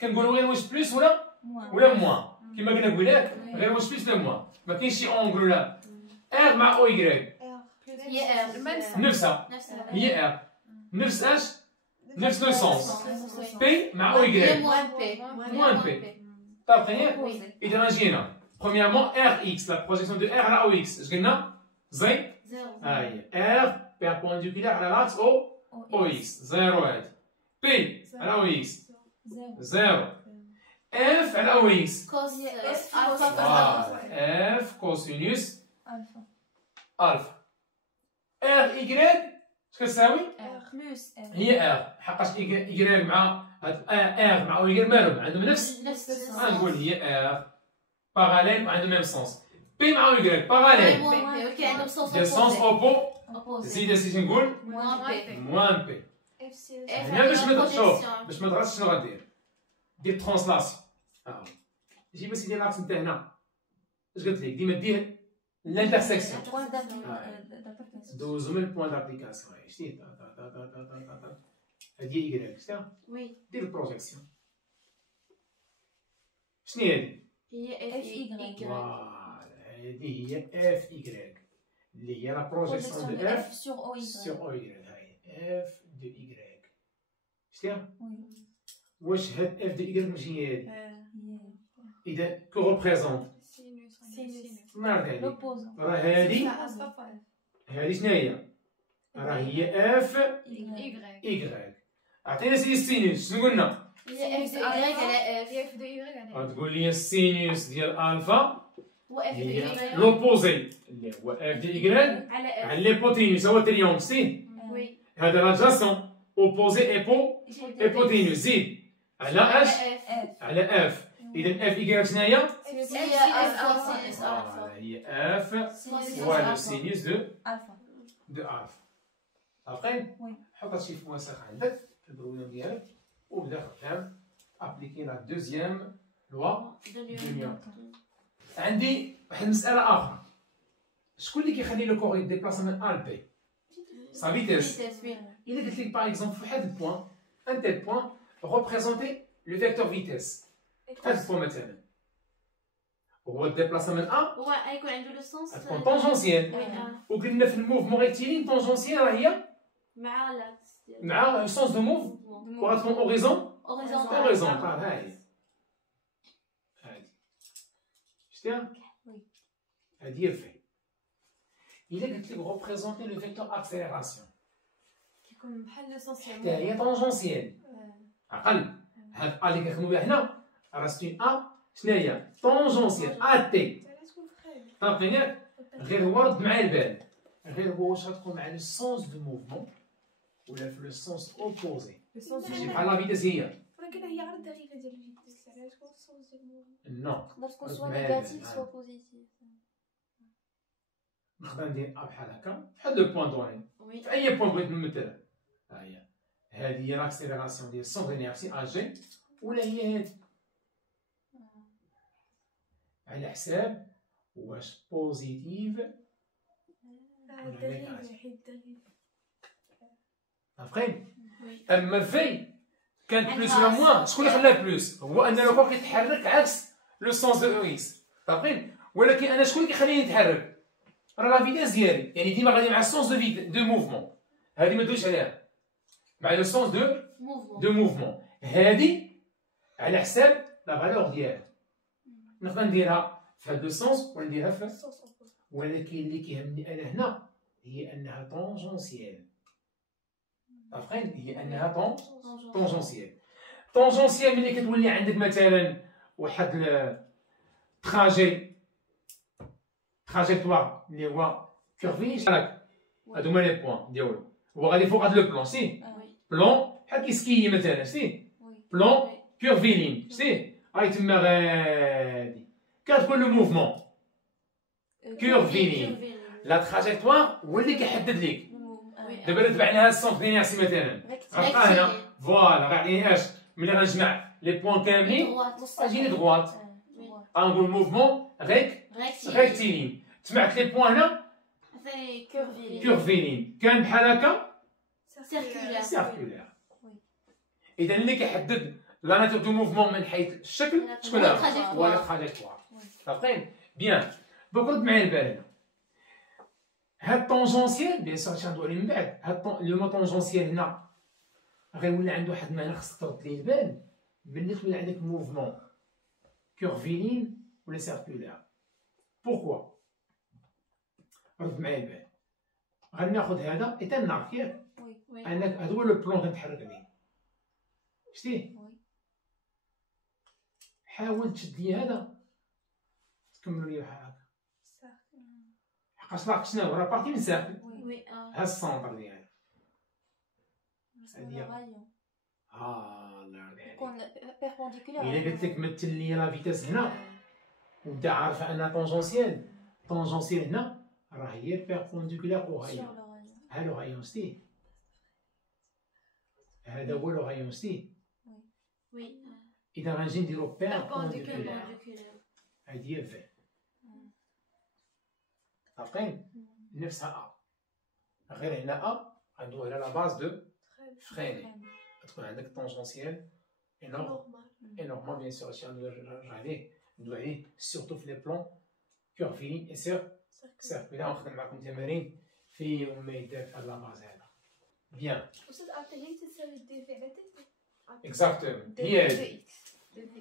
كنقولوا غير واش بلوس ولا موان كيما قلنا قبيله غير واش بلوس ولا موان ما كاينش شي اونغل ولا ار مع او يكغيك هي R نفسها نفسها هي ار نفس اش؟ نفس لو سونس بي مع او يكغيك موان بي فهمتيني؟ إذا رجعنا premièrement Rx la projection de R à la OX اش قلنا؟ زي زيرو هاي R perpendiculaire على l'axe OX زيرو هادي P على OX زيرو F على OX كوس F كوسينوس الفا ألفا R Y اش كتساوي؟ بلوس اف. هي R حقاش Y مع هاد R مع Y مالهم عندهم نفس غنقول هي R باراليل وعندهم ميم سونس بي مع Y باراليل ولكن عندهم سونس دي سونس اوبو اوبوزي زيد اسيتي نقول موان بي موان بي. هنا باش ما تغلطش شنو غدير؟ دير ترونسلاسيون جيب اسيدي لاكس نتا هنا اش قلت لك ديما دير لانترسيكسيون بوان دابليكاسيون. دوزو من البوان دابليكاسيون شتي هادي Y شتيها وي دير البروجيكسيون شنو هادي؟ هي FY. فوالا هادي هي اف Y اللي هي لا بروجيكسيون دو اف سور او sur O Y هاي اف دو Y شتيها؟ وي. واش هاد اف دو Y ماشي هي هادي؟ إذا كو ريبريزونت نعرف هادي لوبوزون. راه هادي هادي شنو هي؟ راه هي اف Y عطينا سيدي السينوس شنو قلنا؟ هي F على F F de Y على غتقول لي السينوس ديال الفا و F هي لوبوزي اللي هو اف دو Y على F على ليبوتينوس هو تريونغل سي وي هذا لاجاسون اوبوزي ايبوتينوس زيد على اش؟ على اف اذا اف Y شنو هي؟ هي ألفا سينوس فوالا ألفا هي اف هو لو سينوس دو الفا. الفا. عقيل؟ وي. حط هادشي في موسخ عندك في البروغرام ديالك وبدا خدام ابليكي لا دوزيام لوا دو نيوتن. عندي واحد المسألة أخرى شكون اللي كيخلي لو كور يديبلاصا من أ ل بي؟ سا فيتيس. إلا قلت لك باغ اكزومبل في واحد البوان ان تيل بوان ريبريزونتي لو فيكتور فيتيس هاد البوان مثلا هو الديبلاصا من أ هو غيكون عنده لو سونس تكون طونجونسيال وي وقلنا في الموفمون ريكتيلين طونجونسيال راه هي مع لاكس مع sens de move وغتكون horizontal. horizontal. هاي هادي شتيها؟ هادي هي الفعل. إلا قلت لك représenter le vecteur accélération كيكون بحال لو سونس حتى هي طونجونسيال عقل. هاد ا اللي كنخدمو بها هنا راه ستون ا شنو هي؟ طونجونسيال ا تي. عرفتيني؟ غير هو رد معايا البال، غير هو واش غتكون مع لو سونس دو موفمون ولا في لو سونس اوبوزي. تجي بحال لا فيتاس هي. ولكن هي عرض دقيقة ديال الفيتاس، علاش تكون الصوت ديال الموفمون؟ نو تقدر تكون سوا نيجاتيف سوا بوزيتيف. نقدر ندير ا بحال هكا بحال لو بوان دوني Oui. في اي بوان بغيت نمثلها. ها هي هذه هي لاكسيليراسيون ديال السونس دينيرسي ا جي، ولا هي هذه على حساب واش بوزيتيف ولا نيجاتيف. عارفين؟ اما في كانت بلوس ولا موان، شكون اللي خلاها بلوس؟ هو ان لو كور كيتحرك عكس لو سونس دو او اكس. عارفين؟ ولكن انا شكون اللي كيخليني نتحرك؟ راه لا فيتاس ديالي، يعني ديما غادي مع السونس دو موفمون. هذه ما دويش عليها، مع لو سونس دو موفمون. هذه على حساب لا فالور ديالها. نقدر نديرها في هذا السونس ولا نديرها في، ولكن اللي كيهمني انا هنا هي انها طونجونسيال. عارفين؟ هي انها طونجونسيال. طونجونسيال ملي كتولي عندك مثلا واحد تراجيكتوار اللي هو كيرفي هاك، هادو هما لي بوان ديالو. هو غادي فوق هاد لو بلون، سي بلون بحال كيسكي مثلا، سي بلون كيرفيلين، سي هاي تما غادي كتكون لو موفمون كيرفيلين. لا تراجيكتوار هو اللي كيحدد ليك. دابا تبع لها السونس دينيرسي مثلا، غتبقى هنا فوالا غادي اش ملي غنجمع لي بوان كاملين غتجيني دغوات، غنقول موفمون ريكتيلين. جمعت لي بوان هنا كيرفيلين، كان بحال هكا سيركولير. اذا اللي كيحدد لا ناتور دو موفمون من حيث الشكل شكون هو؟ لا تراجيكتوار. عارفين؟ بيان. دوك رد معايا البال هنا. هاد طونجونسيال بيان سور غادي ندوي عليه من بعد. هاد لو مو طونجونسيال هنا غيولي عنده واحد المعنى خصك ترد ليه البال ملي تولي عندك موفمون كيرفيلين ولا سيركولير. بوركوا؟ رد معايا البال. غناخد هذا ايتنعرف ياك انك هذا هو لو بلون غنتحرك عليه، شتيه؟ حاول تشد لي هذا تكملوا لي بحال هكا. حقاش لاك شنو راه بارتي من ساكن ها السونتر ديالها. هادي الله يرضي عليك. يكون بيربونديكولار. الا قلت لك مثل لي لا فيتاس هنا وانت عارفه انها طونجونسيال، طونجونسيال هنا راه هي بيربونديكولار او غايون. ها لو غايون سي، هذا هو لو غايون سي. اذا غنجي نديرو بيربونديكولار، هادي هي الفعل. عارفين؟ نفسها ا، غير هنا ا غندوي على لا باز دو فريني. غتكون عندك طونجونسيال اي نورمال بيان سور. هادشي غنرجع عليه ندوي عليه سورتو في لي بلون كورفيلين اي سيركولار. نخدم معكم تمارين فيهم ما يدار في هاد لا باز هذا. بيان. أستاذ أعطي هي تساوي دي في على تي. اكزاكتومون هي هادي.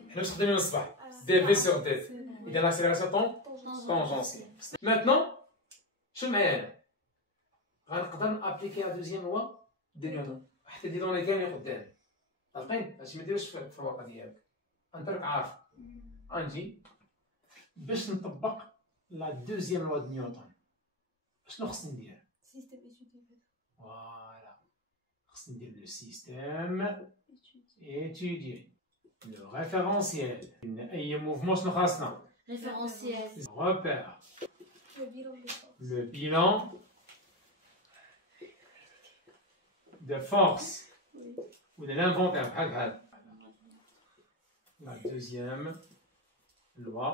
حنا واش خدامين الصباح؟ دي في سور دي. إذا لاكسيليراسيون طونجونسيال. ماتنون شنو معايا انا؟ غنقدر نابليكي لا دوزيام لوا دو نيوتن حتى دي دوني كاملين قدام. عارفين؟ هادشي ما ديروش في الورقه ديالك، انت راك عارف. غنجي باش نطبق لا دوزيام لوا دو نيوتن شنو خصني ندير؟ سيستم إيتودي. فوالا خصني ندير لو سيستيم étudié le référentiel. أي موفمون شنو خاصنا؟ référentiel. repère. Le bilan de force ou de l'inventaire. La deuxième loi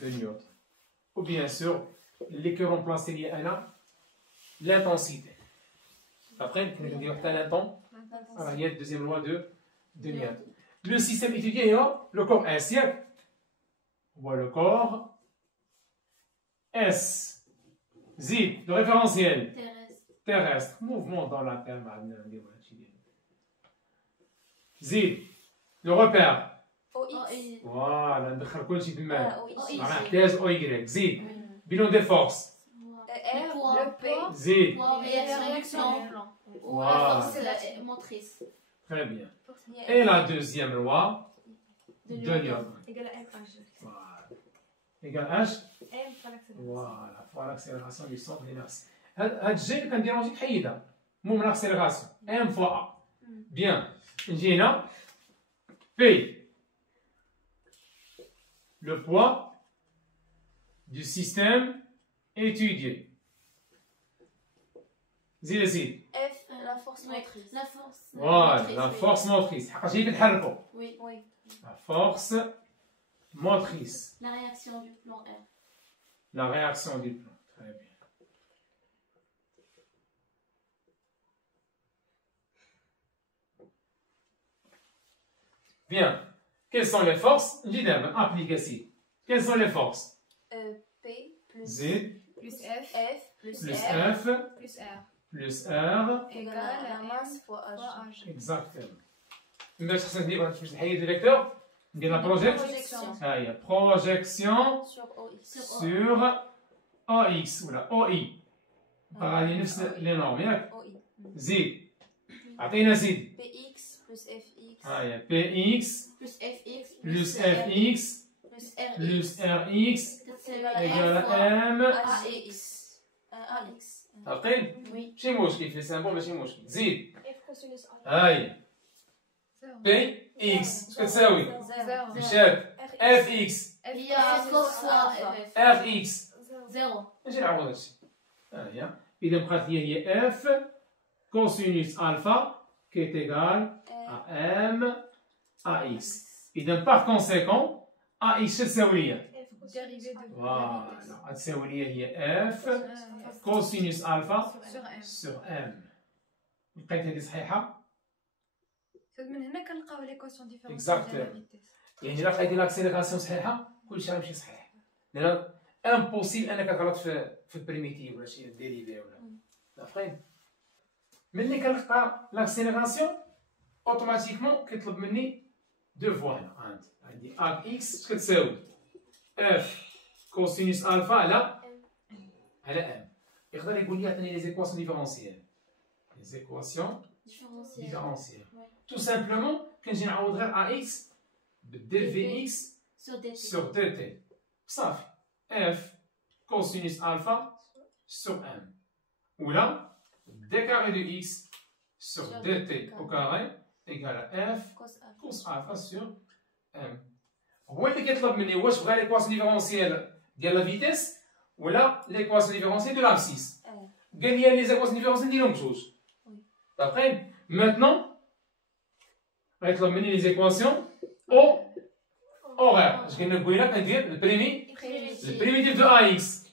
de Newton. Ou bien sûr, les que remplacer l'intensité. Après, on dit que il y a la deuxième loi de Newton. Le système étudié est le corps un siècle. Voilà le corps S. Z, le référentiel. terrestre. Mouvement dans la terre. زيد. Le repère. OX. Voilà, ندخل كل شيء في المال. OX. معناها احتاج او يكريك. زيد. bilan des forces. R. poids. Le P. زيد. Réaction du plan. Ou la Voilà. force motrice. Très bien. Et la deuxième loi de Newton. Égale à MH. Voilà. Égale H. M fois l'accélération. Voilà, fois l'accélération du centre d'inertie. هاد الجي اللي كنديرو نجي نحيدها. المهم l'accélération. M fois A. Bien. نجي هنا. P. Le poids du système étudié. زيد زيد. F. La force Oui. motrice. La force Voilà, motrice, la oui. force motrice. حقاش هي اللي كنحركو. Oui. Oui. La force motrice. La réaction du plan R. La réaction du plan. Très bien. Bien. Quelles sont les forces? L'idem, application. Quelles sont les forces? P plus Z Plus F. F plus plus R F Plus R. plus R. égale à la masse fois Fois H. H. Exactement. باش خصنا ندير باش نحيد الفيكتور ندير لا Projection. ها هي بروجيكسيون Sur OX. sur OX ولا OI. غادي نفس لي نورم ياك. OI. زيد. عطينا زيد. PX plus FX ها هي PX Plus FX. plus FX plus plus RX RX égale à M. AX. AX. عقيل؟ Oui. ماشي مشكل في السامبل ماشي مشكل. زيد. F cosinus A. ها هي Zéro. PX اش كتساوي؟ Zéro. مشات FX Il y a force fois FF. RX. Zéro. ماشي نعوض هادشي. ها هي. إذا بقات لي هي F cosinus alpha qui est égal à M AX. إذا par conséquent AX تساوي لي. Dérivé de فوالا تساوي لي هي F cosinus alpha sur M. sur M. لقيت هذه صحيحة؟ من هنا كنلقاو ليكواسيون ديفيرونسيال Exactement. ديال لا فيتيس. يعني إلا لقيتي لاكسيليراسيون صحيحة كلشي غيمشي صحيح. لأن امبوسيبل أنك تغلط في البريميتيف ولا شي ديريفي ولا. عارفين؟ ملي كنلقى لاكسيليراسيون اوتوماتيكمون كيطلب مني دو فوا هنا عندي اك اكس اش كتساوي اف كوسينوس الفا على ام. يقدر يقول لي عطيني لي زيكواسيون ديفيرونسيال. لي زيكواسيون Différentiel. ديفيرونسيال. Ouais. تو سامبلومون كنجي نعوض غير ا اكس بالدي في اكس Sur DT. sur dt. صافي f cosinus alpha sur m. Ou là, d carré de x sur Sur dt dt au carré égale à f cos A. cos alpha sur m. هو اللي كيطلب مني واش بغا ليكواسيون ديفيرونسيال ديال لا فيتيس ولا ليكواسيون ديفيرونسيال دو لابسيس. قال لي لي زيكواسيون ديفيرونسيال نديرهم بجوج. دابخي ماتنون غيطلب مني لي زيكواسيون او horaire. اش قلنا قبيله كندير البريمي البريميتيف دو ا اكس.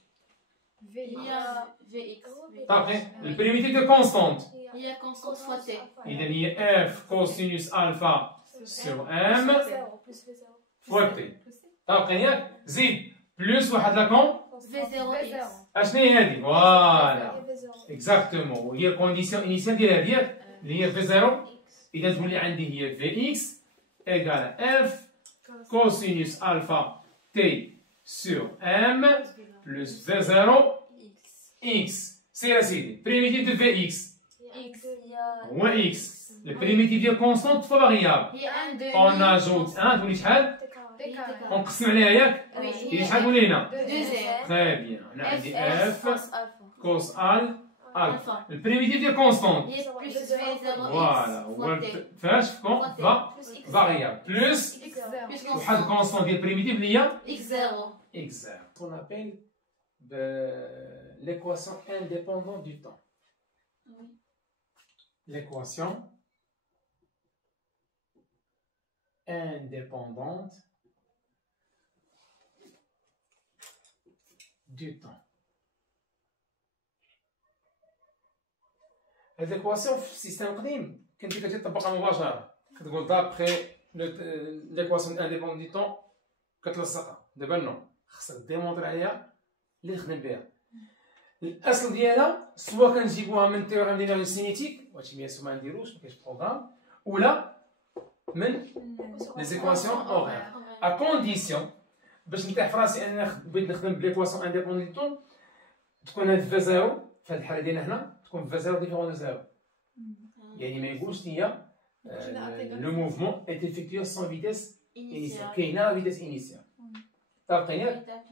V. Il y a VX. Oui. طابخي البريميتيف دو كونستانت. Il y a constante fois T. اذا هي اف كوسينوس الفا سور ام فوا تي. طابخي ياك زيد بلوس واحد لاكون V0X. اشنو هي هذه؟ فوالا اكزاكتومون وهي الكونديسيون انيسيال ديال هذيك اللي هي في زيرو. اذا تولي عندي هي في اكس ايكال اف كوسينوس الفا تي سور ام بلس في زيرو اكس. سير اسيدي بريميتيف دو في اكس X. هو اكس. البريميتيف ديال كونستانت فوا فاريابل. Il y a un demi. اون اجوت ان تولي شحال؟ D carré. ونقسم عليها ياك؟ Oui. تولي شحال تولي هنا؟ Deuxième. تري بيان. هنا عندي اف cos alpha. كوس ال الفا. Alpha. البريميتيف ديال كونستانت Il y a plus V0X فوالا هو fois T. فاش فكون فا فاريابل بلس X zéro. Plus واحد constante. كونستانت ديال بريميتيف اللي هي X0. exact. On appelle l'équation indépendante du temps. Oui. L'équation indépendante du temps. هذه l'équation في السيستم القديم كنتي كتطبقها مباشرة كتقول دابخي l'équation indépendante du temps كتلصقها. دابا نو خصك ديمونطري عليها اللي تخدم بها. الاصل ديالها سواء كنجيبوها من تيوريم ديال سينيتيك، وهادشي بيان سور ما نديروش مكاينش بروغرام، ولا من لي زيكواسيون اوغير، ا كونديسيون باش نرتاح في راسي انني بغيت نخدم بليكواسيون انديبوندون دو طون، تكون هاد في زيرو في هاد الحاله ديالنا هنا، تكون في زيرو ديفيرون دو زيرو، يعني ما يقولش ليا لو موفمون ايت افيكتوي سون فيتيس انيسيال، كاينه لا فيتيس انيسيال. طابقين ياك؟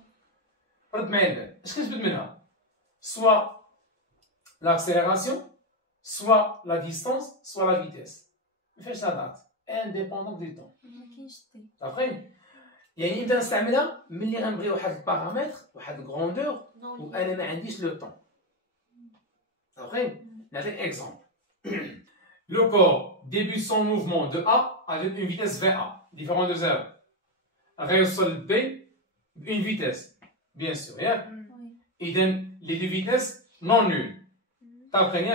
رد معايا البال، اش كتجبد منها؟ سوا لاكسيليراسيون، سوا لا ديستونس، سوا لا فيتيس، ما فيهاش لا دات، انديبوندون دو طون. مكاينش تي. طابقين؟ يعني نبدا نستعملها ملي غنبغي واحد البارامتر، واحد الكروندور، وانا ما عنديش لو طون. طابقين؟ نعطيك اكزومبل. Le corps débute son mouvement de A avec une vitesse VA, différente de 0. Réussit B, une vitesse, bien sûr. Et donc, les deux vitesses non nulles. T'as compris?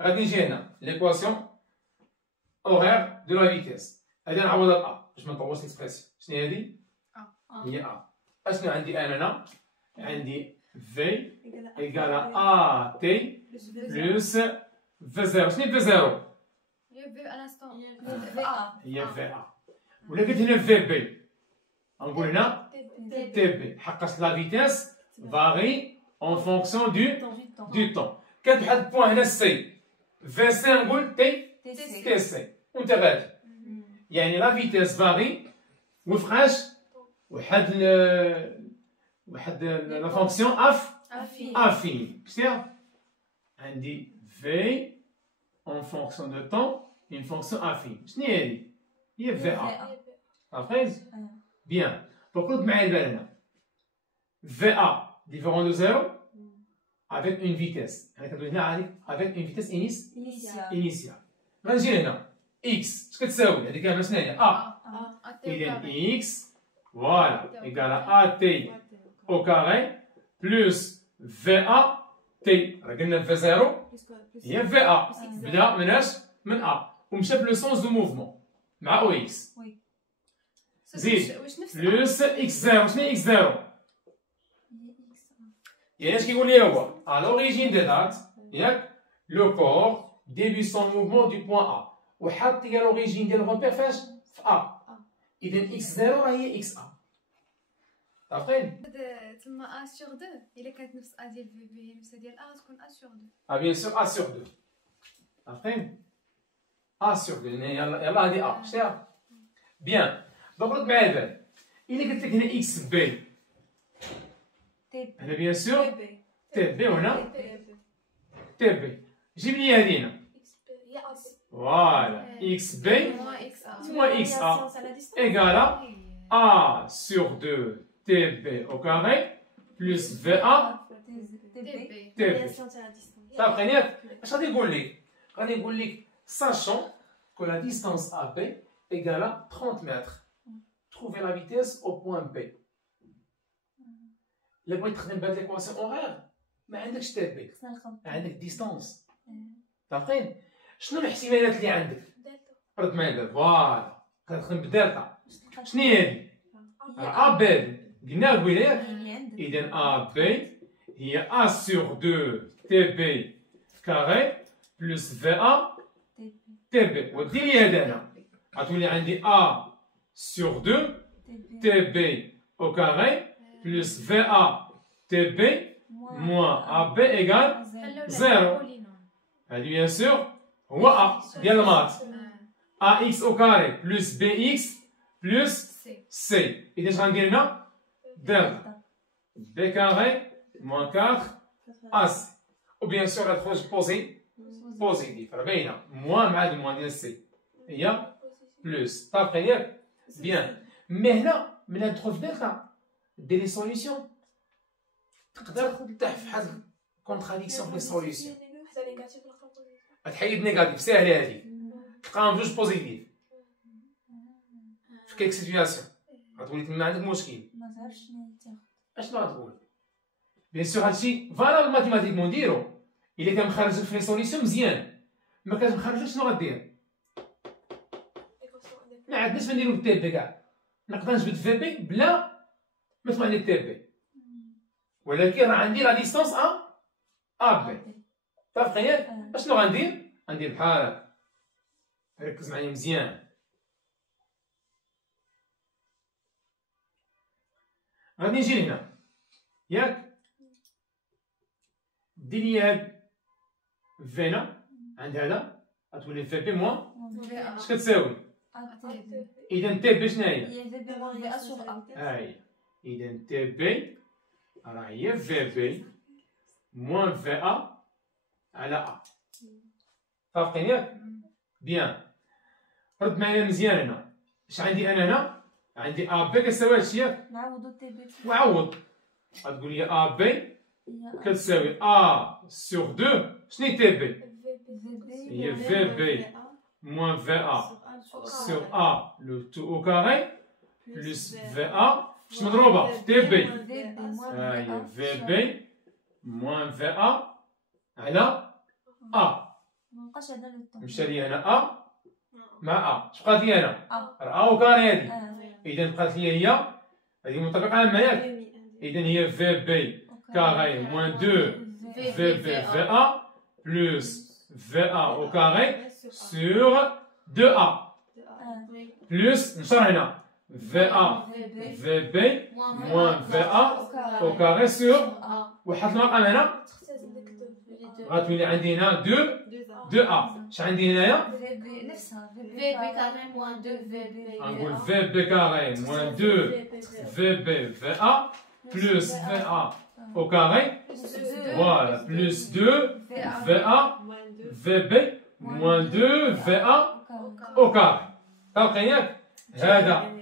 Regardez ici, l'équation horaire de la vitesse. Elle est en A. Je me trompe l'expression. Ce n'est dit? Il y a A. Est-ce que j'ai un là? J'ai V égale à AT plus V0. Ce n'est pas 0. هي في ا ولا قلت هنا في بي نقول هنا تي بي حقاش لا فيتيس فاري اون فونكسيون دو طون. كانت واحد البوان هنا سي في سي نقول تي سي وانت غادي، يعني لا فيتيس فاري وفقاش واحد لا فونكسيون افين. شتيها عندي في اون فونكسيون دو طون une fonction affine. شنو هي هذه؟ هي VA. Après? Bien. Donc, رد معايا البال هنا. VA différent de 0 avec une vitesse. أنا كندوي هنا avec une vitesse initiale. غنجي هنا X. اش كتساوي؟ هذه كاملة شنو هي؟ A. إذا X voilà égale à AT au carré plus VA T. راه قلنا V0 هي VA. بدا من اش؟ من A. ومشى في لو سونس دو موفمون مع او اكس. زيد بلوس اكس زيرو. شنو هي اكس زيرو؟ يعني اش كيقول لي هو؟ ا لوريجين دي دات ياك لو كور ديبي سون موفمون دو بوان ا، وحط لي لوريجين ديال الروبير فاش؟ في ا. اذا اكس زيرو راه هي اكس ا. عارفين؟ تما ا سور 2 الا كانت نفس ا ديال في بي نفس ديال ا تكون ا سور 2. ا بيان سور ا سور 2. عارفين؟ A sur 2 يلا هادي A شتيها؟ بيان. دونك رد معايا البال، إلا قلت لك هنا إكس بي هنا بيان سور تي بي وهنا تي بي، جيب لي هادي هنا فوالا إكس بي موان إكس A إيكالا A sur 2 تي بي أو كاري بلوس في A تي بي. طابقين ياك؟ اش غادي نقول لك؟ غادي نقول لك sachant que la distance AB égale à 30 mètres. Trouvez la vitesse au point B. إلا بغيت تخدم بهاد ليكواسيون أوغير ما عندكش تي بي، عندك ديستونس. عارفين؟ شنو الاحتمالات اللي عندك؟ رد معايا دابا فوالا كنخدم بالدالتا. شنو هي هادي؟ A B قلنا قبيله ياك؟ إذا A B هي A sur 2 TB carré plus VA TB. ودير لي هذا هنا غتولي عندي A sur 2 TB au carré plus VA TB moins AB égale 0. هذه بيان سور هو A ديال المات. AX au carré plus BX plus C. إذا اش غندير هنا؟ دلتا B carré moins 4 AC. و بيان سور غتخرج بوزيتيف راه باينه موان مع الموان ديال سي هي بلوس. طابقين ياك؟ بيان. مي هنا ملي تدخل في دلتا دير لي سوليسيون تقدر تطيح في واحد كونتراديكسيون في لي سوليسيون. تحيد نيجاتيف ساهله هادي تلقاهم جوج بوزيتيف في كيك سيتوياسيون غتولي تما عندك مشكل. اشنو غتقول؟ بيان سور هادشي فالابل ماتيماتيكمون نديرو. إلا كان مخرج في لي سوليسيون مزيان، ما كانش مخرجش شنو غدير؟ ما عندناش ما نديرو بالتي بي كاع، نقدر نجبد في بي بلا ما تبقى عندي تي بي، ولكن راه عندي لا ديستونس ا ا بي اتفقنا ياك؟ اشنو غندير؟ غندير بحال هكا ركز معايا مزيان غادي نجي لهنا ياك دير لي هاد فينا عند هذا غتولي في بي موان اش كتساوي؟ اذا تي بي شنو هي؟ هاي اذا تي بي راه هي في بي موان في ا على ا فاهمين ياك؟ بيان رد معايا مزيان هنا اش عندي انا هنا؟ عندي ا بي كتساوي هادشي ياك؟ نعوضو تي بي وعوض غتقول لي ا بي كتساوي ا سور 2 شنو هي تي بي؟ هي في بي موان في ا sur A le tout au carré plus VA مش مضروبة في تي بي هاي في بي موان VA على A مابقاش هذا لو طون مشى لي هنا A مع A اش بقات لي هنا؟ راه A au carré هادي إذا بقات لي هي هادي منطبقة عامة ياك إذا هي في بي carré moins 2 في بي VA plus VA au carré sur 2A plus نشر هنا VA VB moins VA au carré sur وحط المقام هنا غتولي عندي هنا 2A اش عندي هنايا؟ نفسها في بي كاري موان 2 في بي غنقول VB carré moins 2 VB VA plus VA au carré voilà plus 2 VA VB moins 2 VA au carré تلقى ياك هذا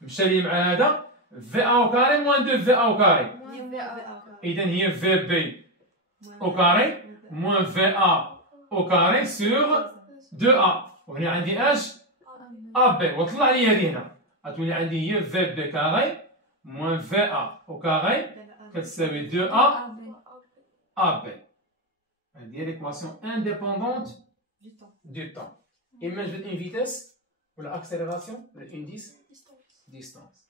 مشى لي مع هذا في ا او كاري موان 2 في ا او كاري اذا هي في بي او كاري موان في ا او كاري سور 2 ا وهنا عندي اش ا بي وطلع لي هذه هنا غتولي عندي هي في بي كاري موان في ا او كاري كتساوي 2 ا ا بي هذه هي ليكواسيون انديبوندونت دو طون اما نجبد اون فيتيس ou l'accélération, l'indice, distance.